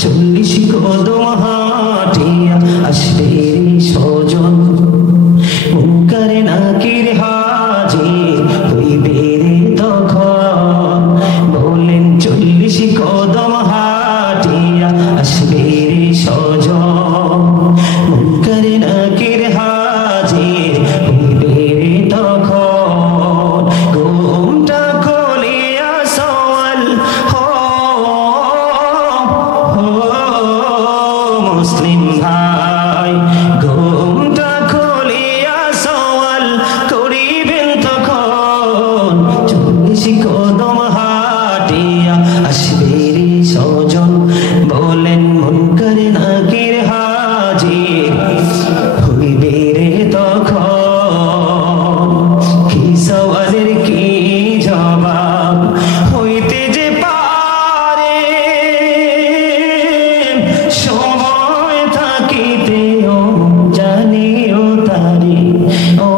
40 কদম হাঁটিয়া আসবে স্বজন মুনকারে নাকির হাজির হইবে রে তখন বলেন 40 কদম হাঁটিয়া আসবে রে স্বজন মুনকারে নাকির হাজির হইবে রে তখন ঘুমটা খুলিয়া সওয়াল মুসলিম ভাই ঘুমটা খুলিয়া সওয়াল করিবেন তখন 40 কদম হাঁটিয়া আসবে রে স্বজন বলেন মুনকার নাকির হাজির হইবে রে তখন কি সওয়ালের কি জবাব হইতে যে পারে সময় থাকিতে ও জানিও তারে ও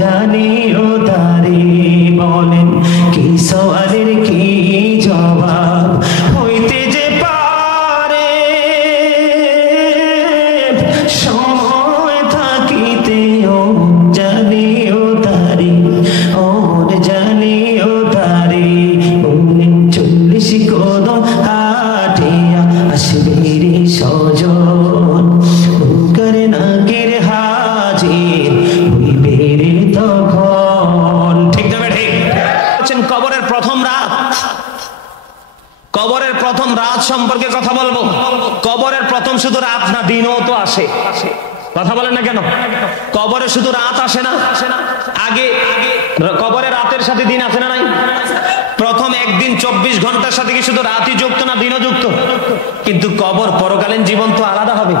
জানিও তারে বলেন কি সওয়ালের কি জবাব হইতে যে পারে সময় থাকিতে ও জানিও তারে ও জানিও তারে বলেন 40 কদম হাঁটিয়া আসবে রে স্বজন মুনকার নাকির হাজির হইবে রে তখন ঠিক না ঠিক বলেন কবরের প্রথম রাত কবরের প্রথম রাত সম্পর্কে কথা বলবো কবরের প্রথম শুধু রাত না দিনও তো আসে কথা বলেন না কেন কবরে শুধু রাত আসে না আগে কবরে রাতের সাথে দিন আসে না নাই প্রথম একদিন 24 ঘন্টার সাথে কি শুধু রাতই যুক্ত না দিনও যুক্ত কিন্তু কবর পরকালীন জীবন তো আলাদা হবে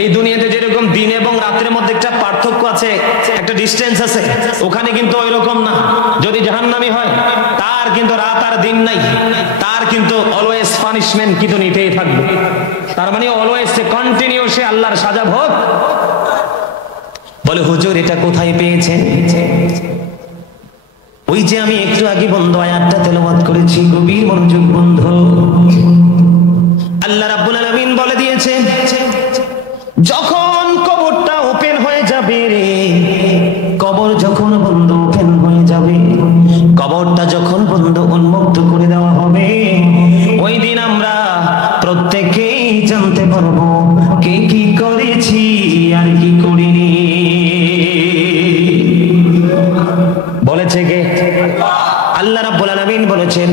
এই দুনিয়াতে যেরকম দিন এবং রাতের মধ্যে একটা পার্থক্য আছে একটা ডিসটেন্স আছে ওখানে কিন্তু ওই রকম না যদি জাহান্নামী হয় তার কিন্তু রাত আর দিন নাই তার কিন্তু অলওয়েজ পানিশমেন্ট কিন্তু নিতেই থাকবে তার মানে অলওয়েজ সে কন্টিনিউয়াসলি আল্লাহর সাজা ভোগ বলে হুজুর এটা কোথায় পেয়েছেন ওই যে আমি একটু আগে বন্ধু আয়াতটা তেলাওয়াত করেছি গভীর মনোযোগ বন্ধু আল্লাহ রাব্বুল আলামিন বলে দিয়েছে যখন কবরটা ওপেন হয়ে যাবে রে কবর যখন বন্ধ ওপেন হয়ে যাবে কবরটা যখন বন্ধ উন্মুক্ত করে দেওয়া হবে ওই দিন আমরা প্রত্যেকেই জানতে পারবো কে কি করেছি আর কি করিনি বলেছে কে আল্লাহ রাব্বুল আলামিন বলেছেন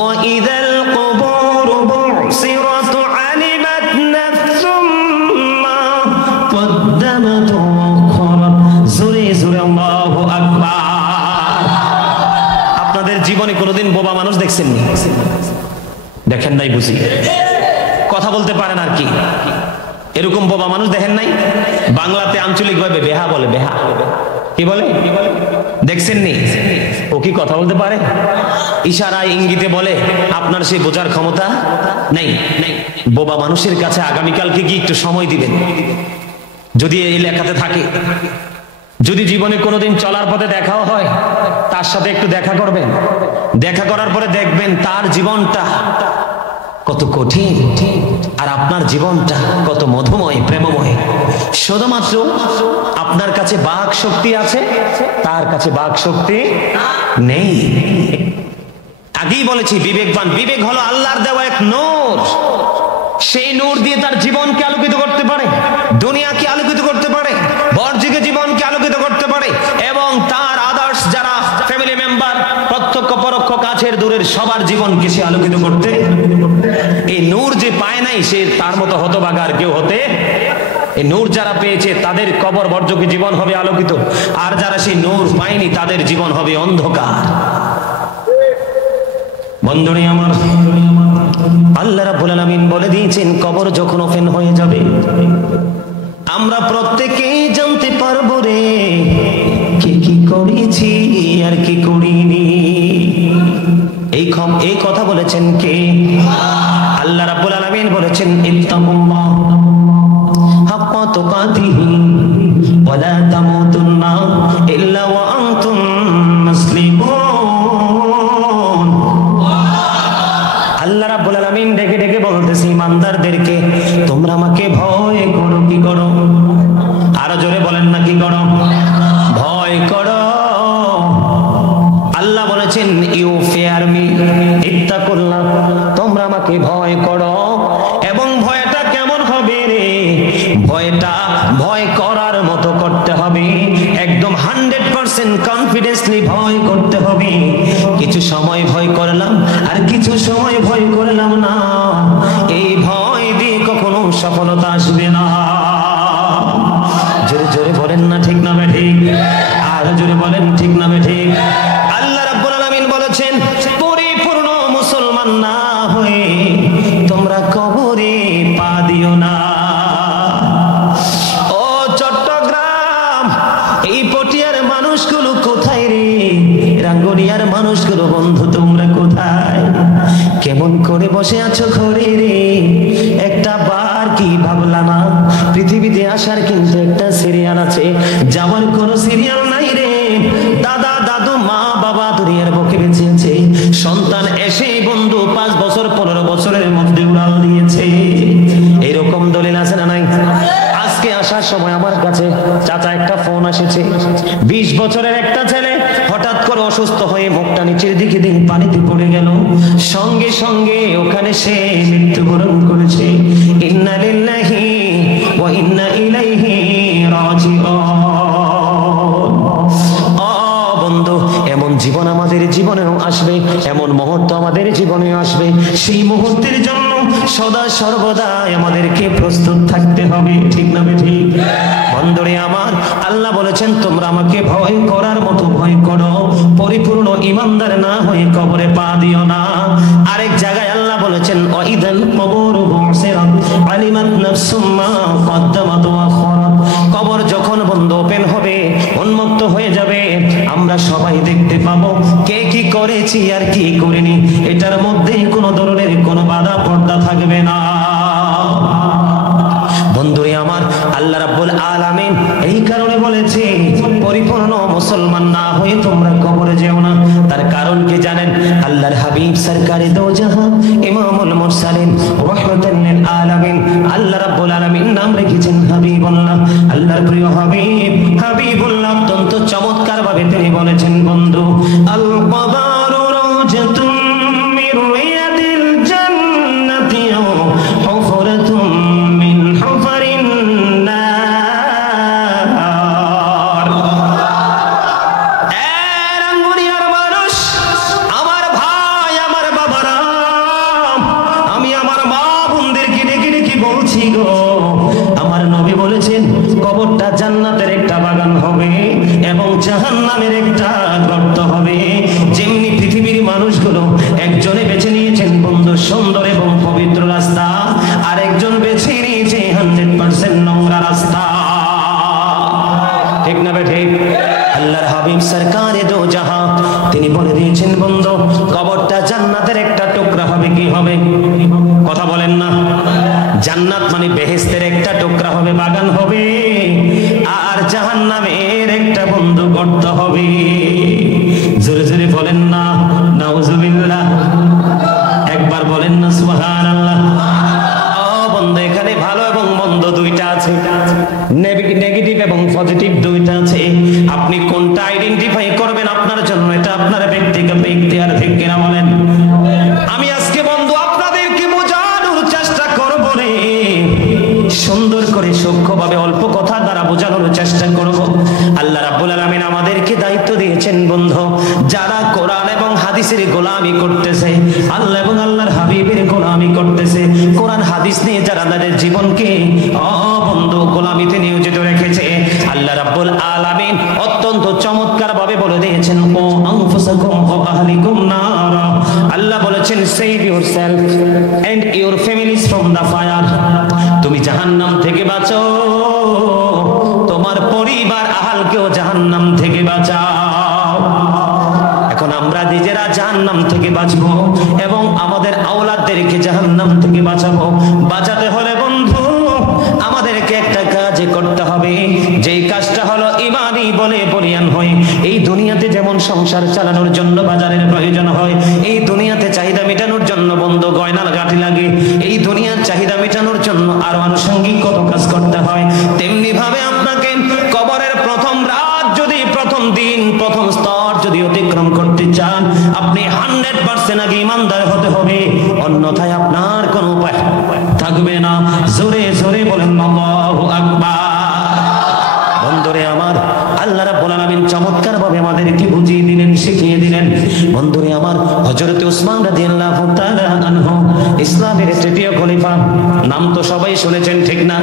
ওয়া ইযাল কুবুরু বুসিরাত আলিমাত নাফসুম মা কদ্দামাত ওয়া আখরাত জোরে জোরে আল্লাহু আকবার আপনাদের জীবনে কোনোদিন বোবা মানুষ দেখছেন নি দেখেন নাই বুঝি কথা বলতে পারেন আর কি এরকম বোবা মানুষ দেখেন নাই বাংলাতে আঞ্চলিক ভাবে বেহা বলে বেহা কি বলে দেখছেন নি ও কি কথা বলতে পারে ইশারায় ইঙ্গিতে বলে আপনার সেই বোঝার ক্ষমতা নেই বোবা মানুষের কাছে আগামীকালকে কি একটু সময় দিবেন যদি এই এলাকাতে থাকে যদি জীবনে কোনোদিন চলার পথে দেখাও হয় তার সাথে একটু দেখা করবেন দেখা করার পরে দেখবেন তার জীবনটা কত কঠিন আর আপনার জীবনটা কত মধুময় প্রেমময় শুধুমাত্র আপনার কাছে বাক শক্তি আছে তার কাছে বাক শক্তি নেই আগেই বলেছি বিবেকবান বিবেক হলো আল্লাহর দেওয়া এক নূর সেই নূর দিয়ে তার জীবনকে আলোকিত করতে পারে দুনিয়াকে আলোকিত করতে পারে বর্জিকে জীবনকে আলোকিত করতে পারে এবং তার আদার্স যারা ফ্যামিলি মেম্বার প্রত্যক্ষ পরোক্ষ কাছের দূরের সবার জীবনকে সে আলোকিত করতে এই নূর যে পায় নাই সে তার মতো হতভাগা আর কেউ হতে এই নূর যারা পেয়েছে তাদের কবর বর্জকে জীবন হবে আলোকিত আর যারা সেই নূর পায়নি তাদের জীবন হবে অন্ধকার বন্ধুরে আমার আল্লাহ রাব্বুল আলামিন বলে দিয়েছেন কবর যখন ওপেন হয়ে যাবে আমরা প্রত্যেকেই জানতে পারবো রে কি কি করেছি আর কি করিনি এই কথা বলেছেন কে আল্লাহ রাব্বুল আলামিন বলেছেন ইত্তাকুল্লাহ হাক্কা তুকাতিহি ওয়া লা তামুতুন্না ইল্লা ওয়া আনতুম মুসলিমুন আল্লাহ রাব্বুল আলামিন ডেকে ডেকে বলতেছে ইমানদার ইমানদারদেরকে তোমরা আমাকে ভয় করো। কি করো? আরো জোরে বলেন না, কি করো? ভয় করো। আল্লাহ বলেছেন ইউ ফিয়ার মি ইত্তাকুল্লাহ, তোমরা আমাকে ভয় করো। এবং ভয়টা কেমন হবে রে? ভয়টা ভয় করার মতো করতে হবে, একদম 100% কনফিডেন্সলি ভয় করতে হবে। কিছু সময় ভয় করলাম আর কিছু সময় ভয় করলাম না, এই ভয় দিয়ে কখনো সফলতা আসবে না। জোরে জোরে বলেন না ঠিক না ঠিক? আর জোরে বলেন ঠিক না ঠিক? আল্লাহ রাব্বুল আলামিন বলেছেন পরিপূর্ণ মুসলমান না হয়ে তোমরা কবরে পা দিও না। ও চট্টগ্রাম, এই পটিয়ার মানুষগুলো কোথায় রে? রাঙ্গুনিয়ার মানুষগুলো বন্ধু তোমরা কোথায়? কেমন করে বসে আছো ঘরে রে? একটা বার কি ভাবলা না পৃথিবীতে আসার কিন্তু একটা সিরিয়াল আছে, যাওয়ার কোনো সিরিয়াল নাই রে। দাদা দাদু মা বাবা দুনিয়ার বুকে বেঁচে আছে, সন্তান এসে বন্ধু 5 বছর 15 বছরের মধ্যে উড়াল দিয়েছে। এরকম দলিল আছে না নাই? আজকে আসার সময় আমার কাছে চাচা একটা ফোন এসেছে, 20 বছরের একটা ছেলে হঠাৎ করে অসুস্থ হয়ে মুখটা নিচের দিকে দিয়ে পানিতে পড়ে গেল, সঙ্গে সঙ্গে ওখানে সে মৃত্যুবরণ করেছে। ইন্না লিল্লাহি ওয়া ইন্না ইলাইহি রাজিউন। বন্ধু, এমন জীবন আমাদের জীবনেও আসবে, এমন মুহূর্ত আমাদের জীবনেও আসবে। সেই মুহূর্তের জন্য সদা সর্বদা আমাদেরকে প্রস্তুত থাকতে হবে, ঠিক না ঠিক? বন্ধুরে আমার, আল্লাহ বলেছেন তোমরা আমাকে ভয় করার মতো ভয় করো, পরিপূর্ণ ঈমানদার না হয়ে কবরে পা দিও না। আরেক জায়গায় আল্লাহ বলেছেন ওয়াইদাল কবরু বুসিরাত আলিমাত নাফসুম মা কদ্দামাত ওয়া আখারাত। কবর যখন বন্ধ ওপেন হবে, উন্মুক্ত হয়ে যাবে, আমরা সবাই দেখতে পাবো কে কি করেছি আর কি করিনি। এটার মধ্যে কোনো ধরনের কোনো বাধা পর্দা থাকবে না। বন্ধুরে আমার, আল্লাহ রাব্বুল আলামিন এই কারণে বলেছে পরিপূর্ণ মুসলমান না হয়ে তোমরা কবরে যেও না। তার কারণ কি জানেন? আল্লাহর হাবিব সরকারে দো জাহান ইমামুল মুরসালিন রাহমাতাল লিল আলামিন, আল্লাহ রাব্বুল আলামিন নাম রেখেছেন হাবিবুল্লাহ। আল্লাহর প্রিয় হাবিব হাবিবুল্লাহ অত্যন্ত চমৎকার ভাবে তিনি বলেছেন বন্ধু, আল কবরু রাওজাতুম মির রিয়াদিল জান্নাতি হুফরাতুম মিন হুফারিন নার। রাঙ্গুনিয়ার মানুষ, আমার ভাই আমার বাবারা, আমি আমার মা বোনদেরকে ডেকে ডেকে বলছি গো, আমার নবী বলেছেন কবরটা জান্নাতের একটা বাগান হবে এবং জাহান্নামের একটা গর্ত হবে। যেমনি পৃথিবীর মানুষগুলো একজনে বেছে নিয়েছেন বন্ধু সুন্দর এবং পবিত্র রাস্তা, আর একজন বেছে নিয়েছে 100% নোংরা রাস্তা, ঠিক না ঠিক? আল্লাহর হাবিব সরকারে দো জাহান তিনি বলে দিয়েছেন বন্ধু, কবরটা জান্নাতের একটা টুকরা হবে। কি হবে? কথা বলেন না? জান্নাত মানে বেহেশতের একটা টুকরা হবে, বাগান হবে, আর জাহান্নামের একটা বন্ধু গর্ত হবে। জোরে জোরে বলেন না নাউজুবিল্লাহ, একবার বলেন না সুবহানাল্লাহ। ও বন্ধু, এখানে ভালো এবং মন্দ দুইটা আছে, নেগেটিভ এবং পজিটিভ দুইটা আছে। আপনি কোনটা আইডেন্টিফাই করবেন আপনার জন্য এটা আপনার ব্যক্তিগত ইখতিয়ার, ঠিক কিনা বলেন? আমি আজকে বন্ধু আপনাদেরকে বোঝানোর চেষ্টা করব রে, সুন্দর করে সূক্ষ্মভাবে অল্প কথা দ্বারা বোঝানোর চেষ্টা করব। আল্লাহ রাব্বুল আলামিন আমাদেরকে দায়িত্ব দিয়েছেন বন্ধু, যারা কোরআন এবং হাদিসের গোলামি করতেছে, আল্লাহ এবং আল্লাহর হাবিবের গোলামি করতেছে, কোরআন হাদিস নিয়ে যারা তাদের জীবনকে বন্ধু গোলামিতে নিয়োজিত রেখেছে, আল্লাহ রাব্বুল আলামিন অত্যন্ত চমৎকার ভাবে বলে দিয়েছেন ও আনফুসাকুম ওয়া আহলিকুম নার। আল্লাহ বলেছেন save yourself and your families from the fire. তুমি জাহান্নাম থেকে বাঁচো, তোমার পরিবার আহালকেও জাহান্নাম থেকে বাঁচাও। এখন আমরা নিজেরা জাহান্নাম থেকে বাঁচবো এবং আমাদের আওলাদদেরকে জাহান্নাম থেকে বাঁচাবো। বাঁচাতে হলে বন্ধু আমাদেরকে একটা কাজ করতে হবে, যেই কাজটা হলো ঈমানি বলে বলিয়ান হয়। এই দুনিয়াতে যেমন সংসার চালানোর জন্য বাজারের প্রয়োজন হয়, এই দুনিয়াতে চাহিদা মেটানোর জন্য বন্ধু গয়নার গাঁটি লাগে, এই দুনিয়ার চাহিদা মেটানোর জন্য আরো আনুষঙ্গিক কত কাজ করতে হয়। তেমনি ভাবে আপনাকে কবরের প্রথম রাত যদি, প্রথম দিন, প্রথম স্তর যদি অতিক্রম করতে চান, আপনি 100% আগে ইমানদার হতে হবে, অন্যথায় আপনার কোনো উপায় থাকবে না। জোরে জোরে বলেন আল্লাহু আকবার। বন্ধুরে আমার, আল্লাহ রাব্বুল আলামিন চমৎকার ভাবে আমাদেরকে বুঝিয়ে দিলেন, শিখিয়ে দিলেন। বন্ধুরে আমার, হযরত ওসমান রাদিয়াল্লাহু তাআলা আনহু ইসলামের তৃতীয় খলিফা, নাম তো সবাই শুনেছেন, ঠিক না?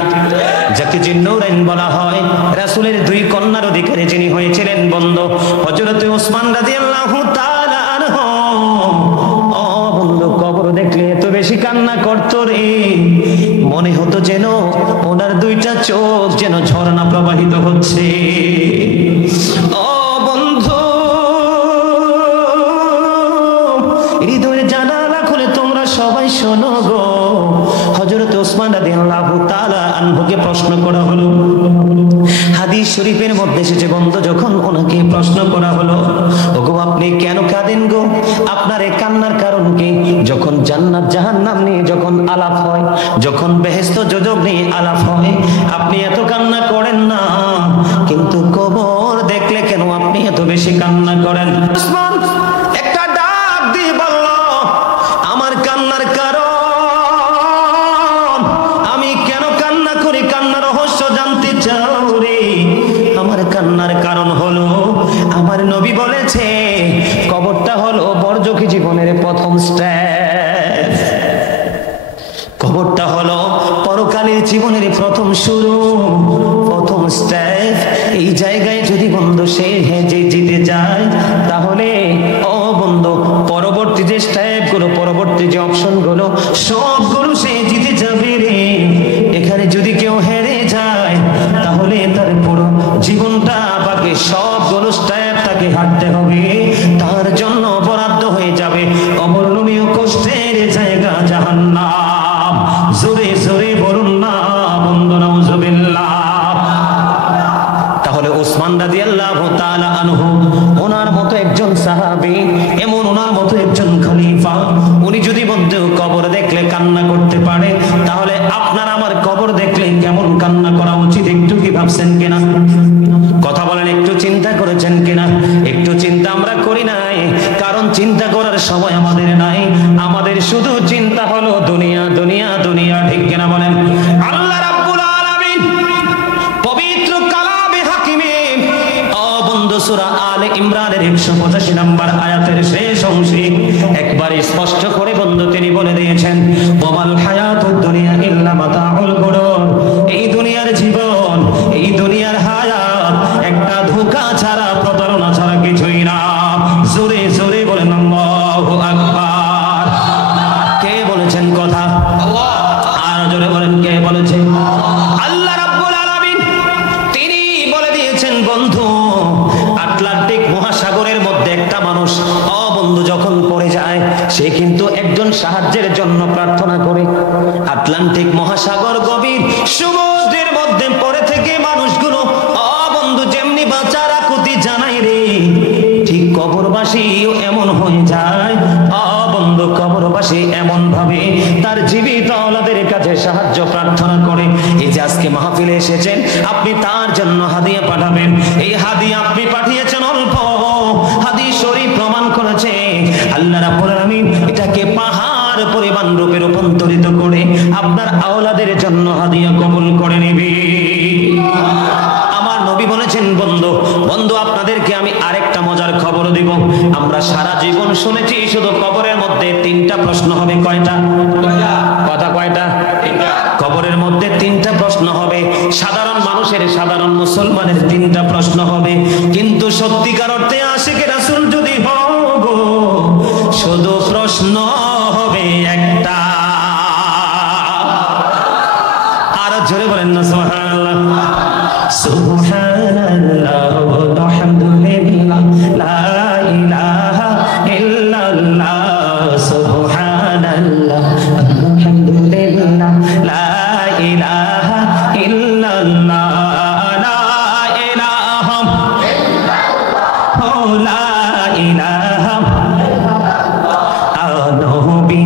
যাকে জিন্নুরাইন বলা হয়, রাসূলের দুই কন্যার অধিকারী যিনি হয়েছিলেন বন্ধু হযরত ওসমান রাদিয়াল্লাহু তাআলা আনহু। ও বন্ধু, কবর দেখলে এত বেশি কান্না করতো রে, মনে হতো যেন ওনার দুইটা চোখ যেন ঝর্ণা প্রবাহিত হচ্ছে। ও বন্ধু, হৃদয়ের জানালা খুলে তোমরা সবাই শোনো গো, হযরত ওসমান রাদিয়াল্লাহু তাআলা আনহুকে প্রশ্ন করা হলো। হাদিস শরীফের মধ্যে এসেছে বন্ধু, যখন ওনাকে প্রশ্ন করা হলো, ওগো আপনি কেন কাঁদেন গো, আপনার এই কান্নার কারণ কি? যখন জান্নাত জাহান্নাম নিয়ে যখন আলাপ হয়, যখন বেহেশত দোজখ নিয়ে আলাপ হয়, আপনি এত কান্না করেন না, কিন্তু কবর দেখলে কেন আপনি এত বেশি কান্না করেন? ওসমান একটা ডাক দিয়ে বলল, আমার কান্নার কারণ, আমি কেন কান্না করি, কান্নার রহস্য জানতে চাও রে? আমার কান্নার কারণ হলো, আমার নবী বলেছে কবরটা হলো বরজখী জীবনের প্রথম স্টেপ, কবরটা হলো পরকালের জীবনের প্রথম শুরু, প্রথম স্টেপ। এই জায়গায় যদি বন্ধু সে হেঁটে যেতে যায়, তাহলে ও বন্ধু পরবর্তী যে স্টেপগুলো, পরবর্তী যে অপশনগুলো, সবগুলো সে জিতে যাবে রে। এখানে যদি কেউ হেরে যায়, তাহলে তার পুরো জীবনটা বাকি সবগুলো স্টেপ তাকে হাঁটতে হবে, তার জন্য বরাদ্দ হয়ে যাবে অবর্ণনীয় কষ্টের জায়গা জাহান্নাম। জোরে জোরে বলুন না বন্ধু, নাউজুবিল্লাহ। তাহলে ওসমান রাদিয়াল্লাহু তাআলা আনহু, ওনার মতো একজন সাহাবী, এমন ওনার মতো একজন খলিফা, উনি যদি বন্ধু কবর দেখলে কান্না করতে পারে, তাহলে আপনার আমার কবর দেখলে কেমন কান্না করা উচিত? একটু কি ভাবছেন কিনা? কথা বলেন, একটু চিন্তা করেছেন কিনা? একটু চিন্তা আমরা করি নাই, কারণ চিন্তা করার সময় আমাদের নাই। আমাদের শুধু চিন্তা হলো দুনিয়া, দুনিয়া, দুনিয়া, ঠিক কিনা বলেন? আল্লাহ রাব্বুল আলামিন পবিত্র কালামে হাকিমে বন্ধু সূরা আলে ইমরানের 185 নম্বর আয়াতের শেষ অংশে একবার স্পষ্ট করে বন্ধু তিনি বলে দিয়েছেন, ওয়ামাল হায়াতুদ দুনিয়া ইল্লা মাতাউল গুরুর। এই দুনিয়ার জীবন, এই দুনিয়ার হায়াত একটা ধোঁকা ছাড়া, প্রতারণা ছাড়া কিছুই না। জোরে জোরে বলেন আল্লাহু আকবার। কে বলেছেন কথা? আল্লাহ। আর জোরে বলেন, কে বলেছেন? আল্লাহ রাব্বুল আলামিন তিনি বলে দিয়েছেন বন্ধু, আটলান্টিক মহাসাগরের মধ্যে একটা মানুষ বন্ধু যখন পড়ে যায়, সে কিন্তু একজন সাহায্যের জন্য প্রার্থনা করে। আটলান্টিক মহাসাগর গভীর সমুদ্রের মধ্যে পড়ে থেকে মানুষগুলো বন্ধু যেমনি বাঁচার আকুতি জানায় রে, ঠিক কবরবাসীও এমন হয়ে যায়। বন্ধু কবরবাসী এমন ভাবে তার জীবিত আওলাদের কাছে সাহায্য প্রার্থনা করে। এই যে আজকে মাহফিলে এসেছেন, আপনি তার জন্য হাদিয়া পাঠাবেন। এই হাদিয়া আপনি পাঠিয়েছেন অল্প, হাদিস শরীফ প্রমাণ করেছে আল্লাহ রাব্বুল আলামিন এটাকে পাহাড় পরিমাণ রূপে রূপান্তরিত করে আপনার আওলাদের জন্য হাদিয়া কবুল করে নেবে। আমার নবী বলেছেন বন্ধু, বন্ধু আপনাদেরকে আমি আরেকটা মজার খবর দিব। আমরা সারা জীবন শুনেছি শুধু কবরের মধ্যে 3টা প্রশ্ন হবে। কয়টা কথা? কয়টা? কবরের মধ্যে 3টা প্রশ্ন হবে। সাধারণ মানুষের, সাধারণ মুসলমানের 3টা প্রশ্ন হবে, কিন্তু সত্যিকার অর্থে আশিকে রাসূল যদি হও গো, শুধু প্রশ্ন হবে একটা। আর জোরে বলেন না সুবহানাল্লাহ। সুবহানাল্লাহ ওয়ালহামদুলিল্লাহ লা ইলাহা ইল্লাল্লাহ, সুবহানাল্লাহ আলহামদুলিল্লাহ লা ইলাহা ইল্লাল্লাহ, লা ইলাহা ইল্লাল্লাহ, লা ইলাহা নবী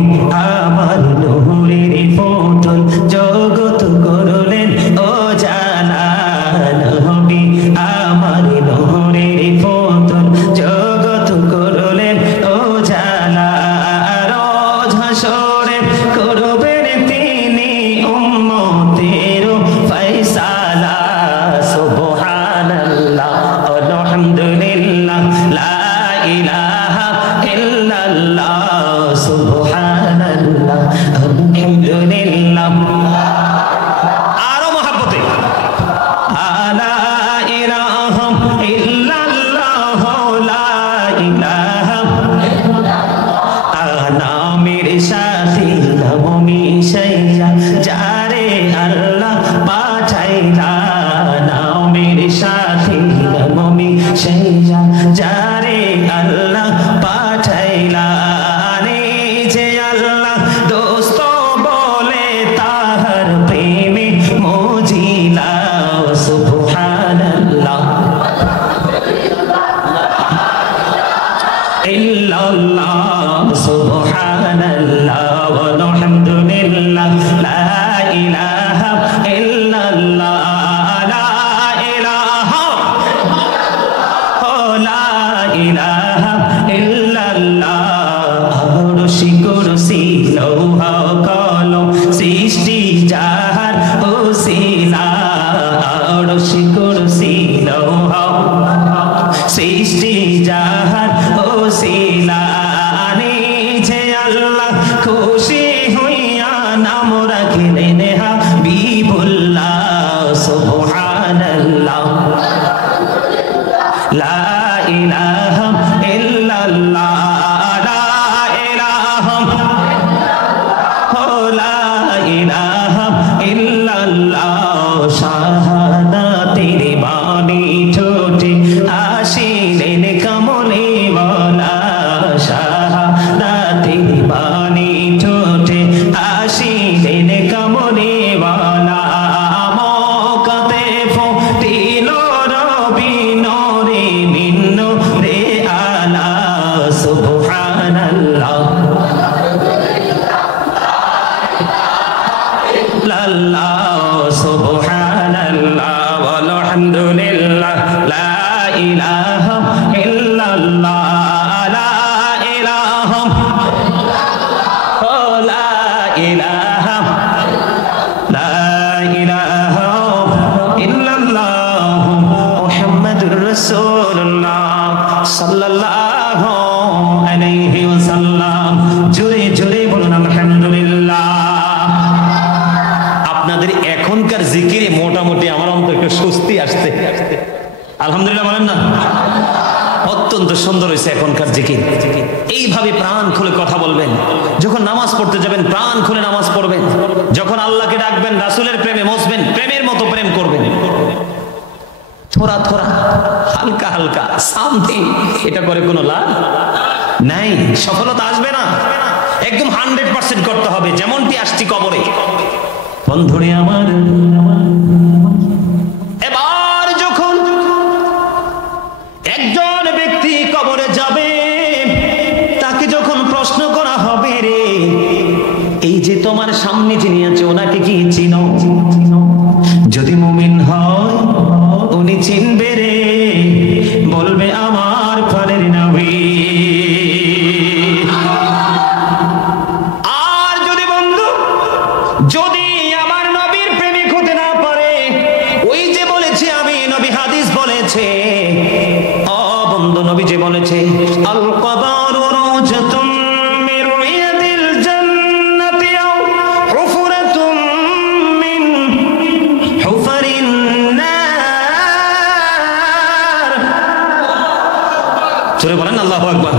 আমার নূরের পুতুল সৃষ্টি যাহার ওসিলা আরশ কুরসি লৌহ সৃষ্টি যাহার ওসিলা নিজে আল্লাহ খুশি হইয়া নাম রাখিলেন হাবিবুল্লাহ সুবহানাল্লাহ লা ইলাহা ইল্লাল্লাহ আলহামদুলিল্লাহ বলেন না, অত্যন্ত সুন্দর হয়েছে এখনকার জিকির। এইভাবে প্রাণ খুলে কথা বলবেন, যখন নামাজ পড়তে যাবেন প্রাণ খুলে নামাজ পড়বেন, যখন আল্লাহকে ডাকবেন রাসূলের প্রেমে মজবেন, প্রেমের মতো প্রেম করবেন, থোড়া থোড়া হালকা হালকা সামথিং, এটা করে কোনো লাভ নাই, সফলতা আসবে না। একদম 100% করতে হবে, যেমনটি আসছি কবরে। বন্ধুরে আমার, এবার যখন একজন ব্যক্তি কবরে যাবে, তাকে যখন প্রশ্ন করা হবে, রে এই যে তোমার সামনে যিনি আছে ওনাকে কি চিনো? যদি মুমিন হয় উনি চিনবে রে, বলবে আমার প্রাণের নবী। আর যদি বন্ধু যদি আমার নবীর প্রেমিক হতে না পারে, ওই যে বলেছে আমি নবী, হাদিস বলেছে, ও বন্ধু নবী যে বলেছে, আল কবর রওজাতুম মির রিয়াদিল জান্নাতি আও হুফরাতুম মিন হুফারিন নার। জোরে বলেন আল্লাহু আকবার।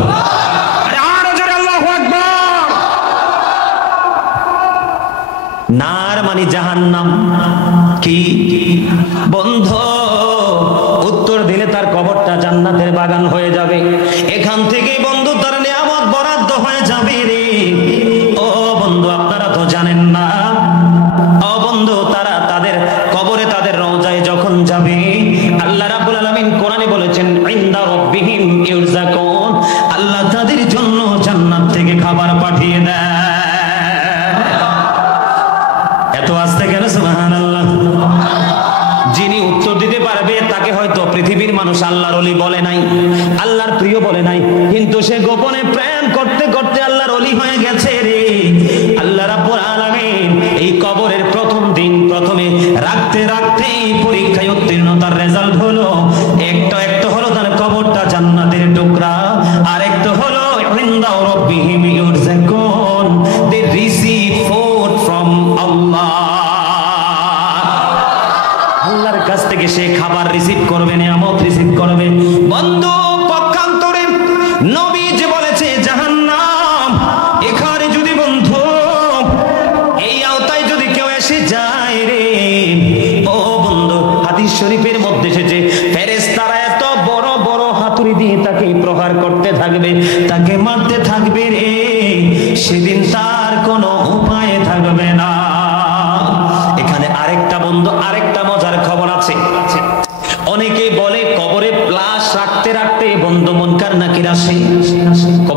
আরো জোরে আল্লাহু আকবার। নার মানে জাহান্নাম। কি বন্ধু, উত্তর দিলে তার কবরটা জান্নাতের বাগান হয়ে যাবে। এখান থেকে বন্ধু তার নিয়ামত বরাদ্দ হয়ে যাবে রে। ও বন্ধু আপনারা তো জানেন না, ও বন্ধু তারা তাদের কবরে তাদের রওজায় যখন যাবে, আল্লাহ রাব্বুল আলামিন কোরআনে বলেছেন, ইনদা রাব্বিহিম ইউরযাকুন, আল্লাহ তাদের জন্য জান্নাত থেকে খাবার পাঠিয়ে দেয়। এত আস্তে কেন সুবহানাল্লাহ? যিনি উত্তর দিতে পারবে তাকে হয়তো পৃথিবীর মানুষ আল্লাহর ওলি বলে নাই, আল্লাহর প্রিয় বলে নাই, কিন্তু সে গোপনে প্রেম করতে করতে আল্লাহর ওলি হয়ে গেছে রে। আল্লাহ রাব্বুল আলামিন এই কবরের প্রথম দিন প্রথমে রাখতে রাখতে পরীক্ষায় উত্তীর্ণতার রেজাল্ট হলো, একটা হলো তার কবরটা জান্নাতের টুকরা, আর একটা হলো ইনদা রাব্বিহিম ইউরযাকুন, দে রিসিভ ফুড ফ্রম আল্লাহ। আল্লাহর কাছ থেকে সে খাবার রিসিভ করবে, নিয়ামত রিসিভ করবে। বন্ধু পক্ষান্তরে নবী যে বলেছে জাহান্নাম, এখানে যদি বন্ধু এই আওতায় যদি কেউ এসে যায় রে, ও বন্ধু হাদিস শরীফের মধ্যে এসেছে, ফেরেশতারা এত বড় বড় হাতুড়ি দিয়ে তাকে প্রহার করতে থাকবে, তাকে মারতে থাকবে রে, সেদিন তার কোনো উপায় থাকবে না। এখানে আরেকটা বন্ধু আরেকটা মজার খবর আছে। অনেকে বলে কবরে লাশ রাখতে রাখতে বন্ধু মুনকার নাকির আসে,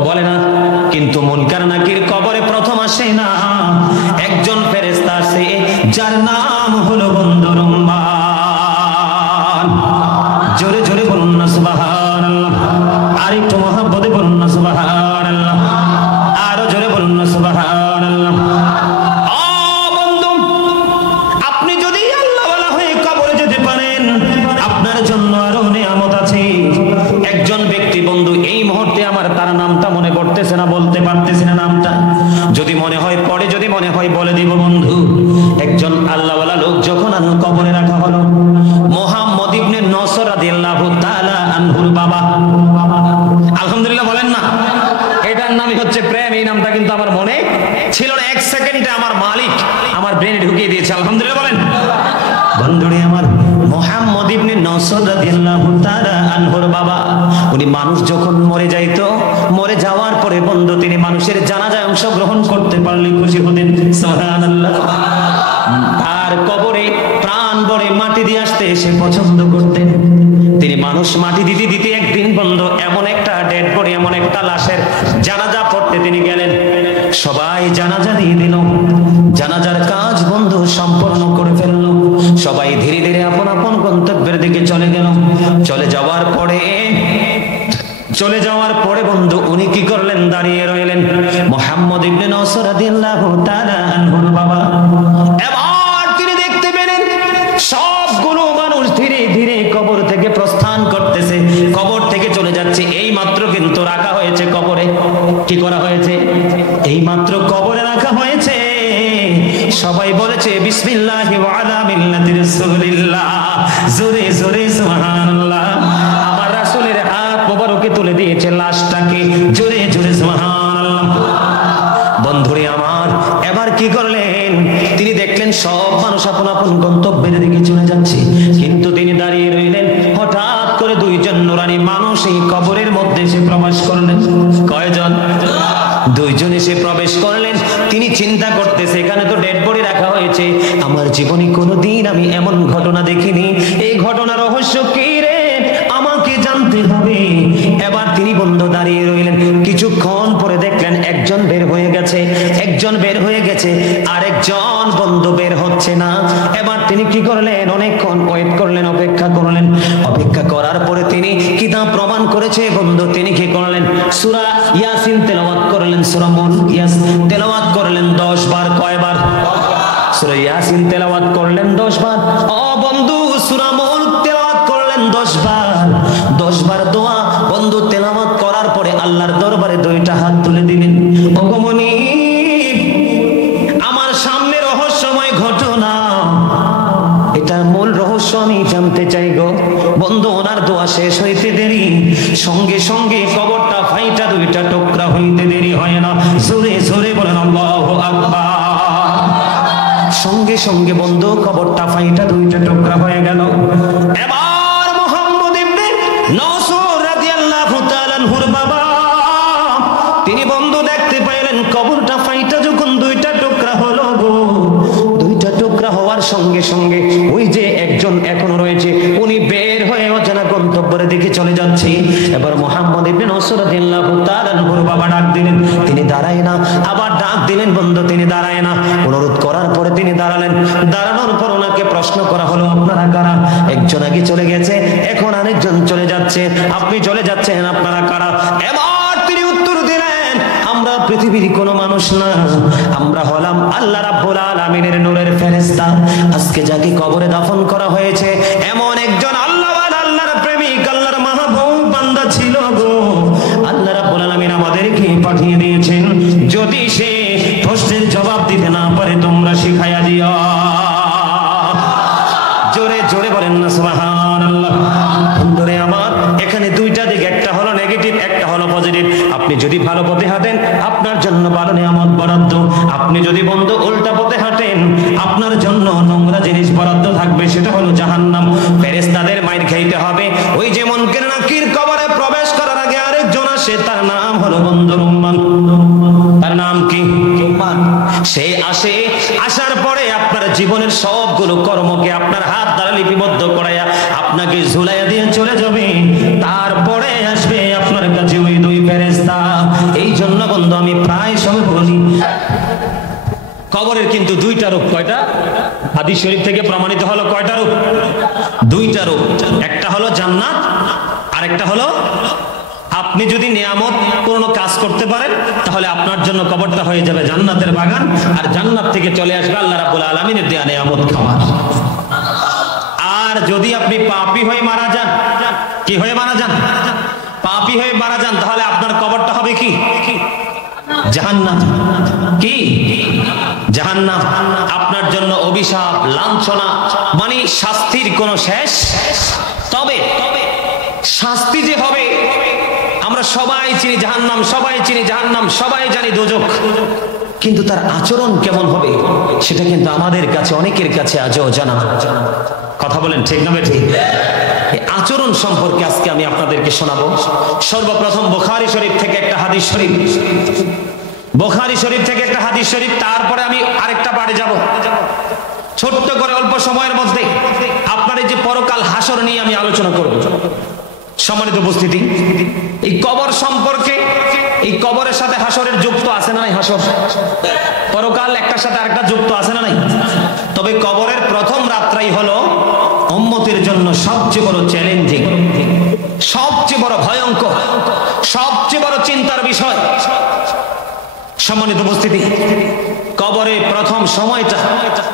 বলে না, কিন্তু মুনকার নাকির কবরে প্রথম আসে না, একজন ফেরেশতা আসে যার নাম হলো বন্ধু রুম্মান। জোরে জোরে বলুন না সুবহানাল্লাহ, আরেকটু মহব্বতে বলুন না সুবহানাল্লাহ, আরো জোরে বলুন না সুবহানাল্লাহ। ও বন্ধু আল্লাহওয়ালা লোক যখন কবরে রাখা হলো, মুহাম্মদ ইবনে নসর রাদিয়াল্লাহু তাআলা আনহুর বাবা, আলহামদুলিল্লাহ বলেন না, এটার নামই হচ্ছে প্রেম। এই নামটা কিন্তু আমার মনে ছিল না, এক সেকেন্ডে আমার মালিক আমার ব্রেনে ঢুকিয়ে দিয়েছে, আলহামদুলিল্লাহ বলেন। বন্ধুরে আমার, মুহাম্মদ ইবনে নসর রাদিয়াল্লাহু তাআলা আনহুর বাবা, উনি মানুষ যখন মরে যাইতো, মরে যাওয়ার পরে বন্ধু তিনি মানুষের জানাজায় অংশগ্রহণ করতে পারলে খুশি হতেন, সুবহানাল্লাহ। আর কবরে প্রাণ ভরে মাটি দিয়ে আসতে এসে পছন্দ করতেন তিনি। মানুষ মাটি দিতে দিতে একদিন বন্ধু এমন একটা ডেড বডি, এমন একটা লাশের জানাজা পড়তে তিনি গেলেন। সবাই জানাজা দিয়ে দিল, জানাজার কাজ বন্ধু সম্পন্ন করে ফেলল। সবাই ধীরে ধীরে আপন আপন গন্তব্যের দিকে চলে গেল। চলে যাওয়ার পরে বন্ধু উনি কি করলেন? দাঁড়িয়ে রইলেন। মুহাম্মদ ইবনে নসর রাদিয়াল্লাহু তাআলা আনহুর বাবা এবার তিনি দেখতে পেলেন সবগুলো মানুষ ধীরে ধীরে কবর থেকে প্রস্থান করতেছে, কবর থেকে চলে যাচ্ছে। এই মাত্র কিন্তু রাখা হয়েছে কবরে। কি করা হয়েছে? এই মাত্র কবরে রাখা হয়েছে। সবাই বলেছে বিসমিল্লাহি ওয়া আলা মিল্লাতি রাসূলিল্লাহ, জোরে জোরে সুবহানাল্লাহ। আমার রাসূলের হাত মোবারকে তুলে দিয়েছে লাশটাকে, জোরে জোরে সুবহানাল্লাহ। বন্ধুরে আমার, এবার কি করলেন? তিনি দেখলেন সব মানুষ আপন আপন গন্তব্যের দিকে চলে যাচ্ছে, কিন্তু তিনি দাঁড়িয়ে রইলেন। হঠাৎ করে দুইজন নুরানি মানুষ এই কবরের মধ্যে এসে প্রবেশ করলেন। কয়জন? দুইজন এসে প্রবেশ করলেন। তিনি চিন্তা করতেছে এখানে তো ডেড বডি রাখা হয়েছে, আমার জীবনে কোনোদিন আমি এমন ঘটনা দেখিনি। এই ঘটনার রহস্য কি রে? আমাকে জানতে হবে। এবার তিনি বন্ধু দাঁড়িয়ে রইলেন। কিছুক্ষণ পরে দেখলেন একজন বের হয়ে গেছে, একজন বের হয়ে গেছে, আরেকজন বন্ধু বের হচ্ছে না। এবার তিনি কি করলেন? অনেকক্ষণ ওয়েট করলেন, অপেক্ষা করলেন। অপেক্ষা করার পরে তিনি কিতাব প্রমাণ করেছে বন্ধু। তিনি কি করলেন? সূরা ইয়াসিন তেলাওয়াত করলেন, সূরা ইয়াসিন তেলাওয়াত করলেন 10 বার। কয়বার? সূরা ইয়াসিন তেলাওয়াত করলেন 10 বার। ও বন্ধু, সূরা মুলক তেলাওয়াত করলেন 10 বার। 10 বার দোয়া বন্ধু তেলাওয়াত করার পরে আল্লাহর দরবারে দুইটা হাত তুলে দিলেন। ওগো মনিব, আমার সামনে রহস্যময় ঘটনা, এটার মূল রহস্য আমি জানতে চাই গো। বন্ধু ওনার দোয়া শেষ হইতে দেরি, সঙ্গে সঙ্গে কবরটা ফাইটা দুইটা টুকরা হইতে দেরি হয় না। জোরে জোরে বলেন আল্লাহু আকবার। সঙ্গে সঙ্গে বন্ধু কবরটা ফাইটা দুইটা টুকরা হয়ে গেল। এবার মুহাম্মদ ইবনে নসর রাদিয়াল্লাহু তাআলা আনহুর বাবা তিনি বন্ধু দেখতে পাইলেন কবরটা ফাইটা যখন দুইটা টুকরা হলো গো, দুইটা টুকরা হওয়ার সঙ্গে সঙ্গে ওই যে একজন এখনো রয়েছে, উনি বের হয়ে অজানা গন্তব্যের দিকে চলে যাচ্ছে। এবার মুহাম্মদ ইবনে নসর রাদিয়াল্লাহু তাআলা আনহুর বাবা ডাক দিলেন, তিনি দাঁড়ায় না। আবার ডাক দিলেন বন্ধু, তিনি দাঁড়ায় না। অনুরোধ করার পরে তিনি দাঁড়ালেন। দাঁড়ানোর পর ওনাকে প্রশ্ন করা হলো, আপনারা কারা? একজন আগে চলে গেছে, এখন আরেকজন চলে যাচ্ছে, আপনি চলে যাচ্ছেন, আপনারা কারা? এবার তিনি উত্তর দিলেন, আমরা পৃথিবীর কোনো মানুষ না, আমরা হলাম আল্লাহ রাব্বুল আলামিনের নূরের ফেরেশতা। আজকে যাকে কবরে দাফন করা হয়েছে এমন একজন আল্লাহওয়ালা, আল্লাহর প্রেমিক, আল্লাহর মাহবুব বান্দা ছিল গো। আল্লাহ রাব্বুল আলামিন আমাদেরকে পাঠিয়ে দিয়েছেন, যদি সে প্রশ্নের জবাব দিতে না পারে তোমরা শিখাইয়া দিও। জোরে জোরে বলেন না সুবহানাল্লাহ। বন্ধুরে আমার, এখানে দুইটা দিক, একটা হলো নেগেটিভ, একটা হলো পজিটিভ। আপনি যদি ভালো পথে হাঁটেন আপনার জন্য ভালো নিয়ামত বরাদ্দ, আপনি যদি বন্ধু উল্টা পথে হাঁটেন আপনার জন্য নোংরা জিনিস বরাদ্দ থাকবে, সেটা হলো জাহান্নাম। ফেরেশতাদের মাইর খাইতে হবে। ওই যে মুনকার নাকির কবরে প্রবেশ করার আগে আরেকজন আসে, তার নাম হলো বন্ধু রুম্মান। তার নাম কি? সে আসে, আসার পরে আপনার জীবনের সবগুলো কর্মকে আপনার হাত দ্বারা লিপিবদ্ধ করাইয়া আপনাকে ঝুলাইয়া দিয়ে চলে যাবে। তারপরে আসবে আপনার কাছে ওই দুই ফেরেশতা। এই জন্য বন্ধু আমি প্রায় সময় বলি, কবরের কিন্তু দুইটা রূপ। কয়টা? হাদিস শরীফ থেকে প্রমাণিত হলো কয়টা রূপ? দুইটা রূপ। একটা হলো জান্নাত, আর একটা হলো আপনি যদি নিয়ামত পূর্ণ কাজ করতে পারেন তাহলে আপনার জন্য কবরটা হয়ে যাবে জান্নাতের বাগান, আর জান্নাত থেকে চলে আসবে আল্লাহ রাব্বুল আলামিনের দেয়া নিয়ামত খাওয়ার। আর যদি আপনি পাপী হয়ে মারা যান, কি হয়ে মারা যান? পাপী হয়ে মারা যান, তাহলে আপনার কবরটা হবে কি? জাহান্নাম। কি জাহান্নাম? আপনার জন্য অভিশাপ, লাঞ্ছনা, মানে শাস্তির কোনো শেষ। তবে শাস্তি যে হবে, আমরা সবাই চিনি জাহান্নাম, সবাই চিনি জাহান্নাম, সবাই জানি দোজখ, কিন্তু তার আচরণ কেমন হবে সেটা কিন্তু আমাদের কাছে, অনেকের কাছে আজও জানা। কথা বলেন ঠিক না ঠিক? আচরণ সম্পর্কে আজকে আমি আপনাদেরকে শোনাবো। সর্বপ্রথম বুখারী শরীফ থেকে একটা হাদিস শরীফ, বুখারী শরীফ থেকে একটা হাদিস শরীফ, তারপরে আমি আরেকটা পাড়ে যাব। ছোট্ট করে অল্প সময়ের মধ্যে আপনার এই যে পরকাল হাসর নিয়ে আমি আলোচনা করব। সম্মানিত উপস্থিতি, এই কবর সম্পর্কে, এই কবরের সাথে হাসরের যুক্ত আছে না নাই? হাসর, পরকাল একটার সাথে আরেকটা যুক্ত আছে না নাই? তবে কবরের প্রথম রাতটাই হলো উম্মতের জন্য সবচেয়ে বড় চ্যালেঞ্জিং, সবচেয়ে বড় ভয়ঙ্কর, সবচেয়ে বড় চিন্তার বিষয়। সম্মানিত উপস্থিতি, কবরে প্রথম সময়টা,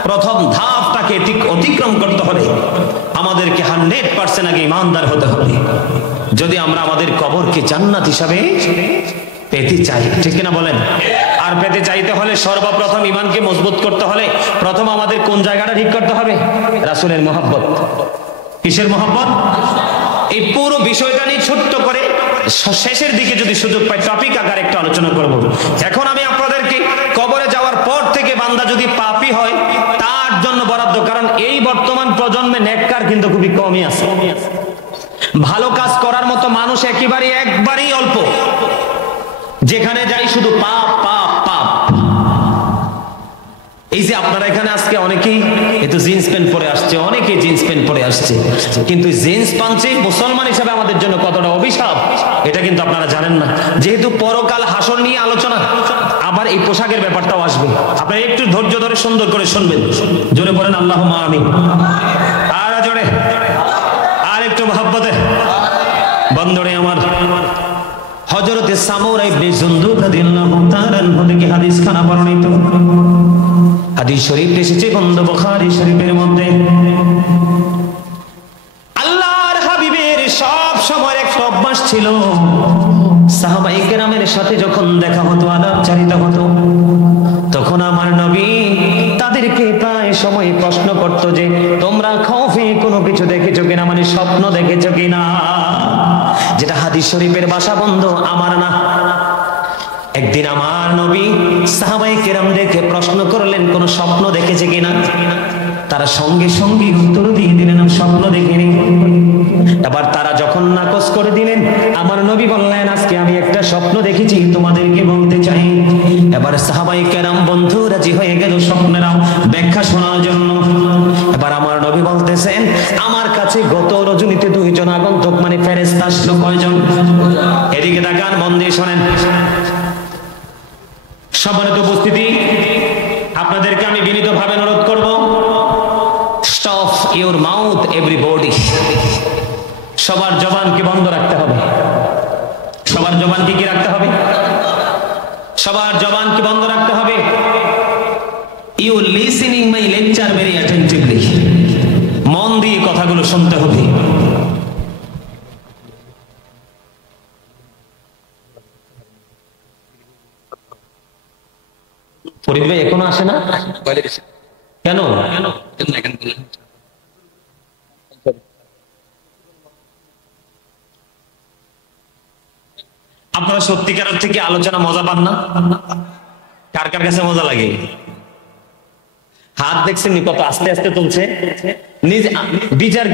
প্রথম ধাপটাকে অতিক্রম করতে হলে আমাদেরকে 100% আগে ইমানদার হতে হবে, যদি আমরা আমাদের কবরকে জান্নাত হিসাবে পেতে চাই। ঠিক কিনা বলেন? আর পেতে চাইতে হলে সর্বপ্রথম ইমানকে মজবুত করতে হলে প্রথম আমাদের কোন জায়গাটা ঠিক করতে হবে? রাসূলের মহব্বত। কিসের মহব্বত? এই পুরো বিষয়টা নিয়ে ছোট্ট করে শেষের দিকে যদি সুযোগ পাই টপিক আকারে একটা আলোচনা করব। এখন আমি আপনাদেরকে কবরে যাওয়ার পর থেকে বান্দা যদি পাপী হয় তার জন্য বরাদ্দ, কারণ এই বর্তমান প্রজন্মে নেককার কিন্তু খুবই কমই আছে। ভালো কাজ করার মতো মানুষ একবারেই অল্প। যেখানে যাই শুধু পাপ পাপ পাপ। এই যে আপনারা এখানে আজকে অনেকেই একটু জিন্স প্যান্ট পরে আসছে, অনেকেই জিন্স প্যান্ট পরে আসছে, কিন্তু জিন্স প্যান্ট মুসলমান হিসাবে আমাদের জন্য কতটা অভিশাপ এটা কিন্তু আপনারা জানেন না। যেহেতু পরকাল হাসর নিয়ে আলোচনা, আবার এই পোশাকের ব্যাপারটাও আসবে। আপনারা একটু ধৈর্য ধরে সুন্দর করে শুনবেন। জোরে পড়েন আল্লাহুম্মা আমিন। আর জোরে, আর একটু মহব্বতে বন্ধুরে আমার। হযরতে সামুরা ইবনে জুনদুব রাদিয়াল্লাহু তাআলা আনহু থেকে হাদিস খানা বর্ণিত। হাদিস শরীফ এসেছে বন্ধু বুখারী শরীফের মধ্যে। আল্লাহর হাবিবের সব সময় একটা অভ্যাস ছিল, সাহাবায়ে কেরামের সাথে যখন দেখা হতো, আলাপচারিতা হতো, তখন আমার নবী তাদেরকে প্রায় সময় প্রশ্ন করতো যে তোমরা খৌফে কোনো কিছু দেখেছো কিনা, মানে স্বপ্ন দেখেছো কিনা। যেটা হাদিস শরীফের ভাষা বন্ধু, আমার না। একদিন আমার নবী সাহাবায়ে কেরাম দেখে প্রশ্ন করলেন কোন স্বপ্ন দেখেছে কিনা। তারা সঙ্গে সঙ্গে উত্তর দিয়ে দিলেন স্বপ্ন দেখিনি। এবার তারা যখন নাকচ করে দিলেন, আমার নবী বললেন আজকে আমি একটা স্বপ্ন দেখেছি, তোমাদেরকে বলতে চাই। এবার সাহাবায়ে কেরাম বন্ধু রাজি হয়ে গেল স্বপ্নের ব্যাখ্যা শোনার জন্য। এবার আমার নবী বলতেছেন আমার কাছে গত রজনীতে 2 জন আগন্তুক, মানে ফেরেশতা আসলো। কয়জন? এদিকে তাকান, মন দিয়ে শোনেন। সম্মানিত উপস্থিতি, আপনাদেরকে আমি বিনীতভাবে অনুরোধ করব, স্টপ ইউর মাউথ এভরিবডি। সবার জবানকে বন্ধ রাখতে হবে। সবার জবানকে কি রাখতে হবে? সবার জবানকে বন্ধ রাখতে হবে। You listening my lecture very attentively. মন দিয়ে কথাগুলো শুনতে হবে। ফরিদ ভাই এখনো আসে না কেন? আপনারা সত্যিকার থেকে আলোচনা মজা পান না? কার কার কাছে মজা লাগে? হাত দেখছেন কত আস্তে আস্তে তুলছে। নিজে বিচার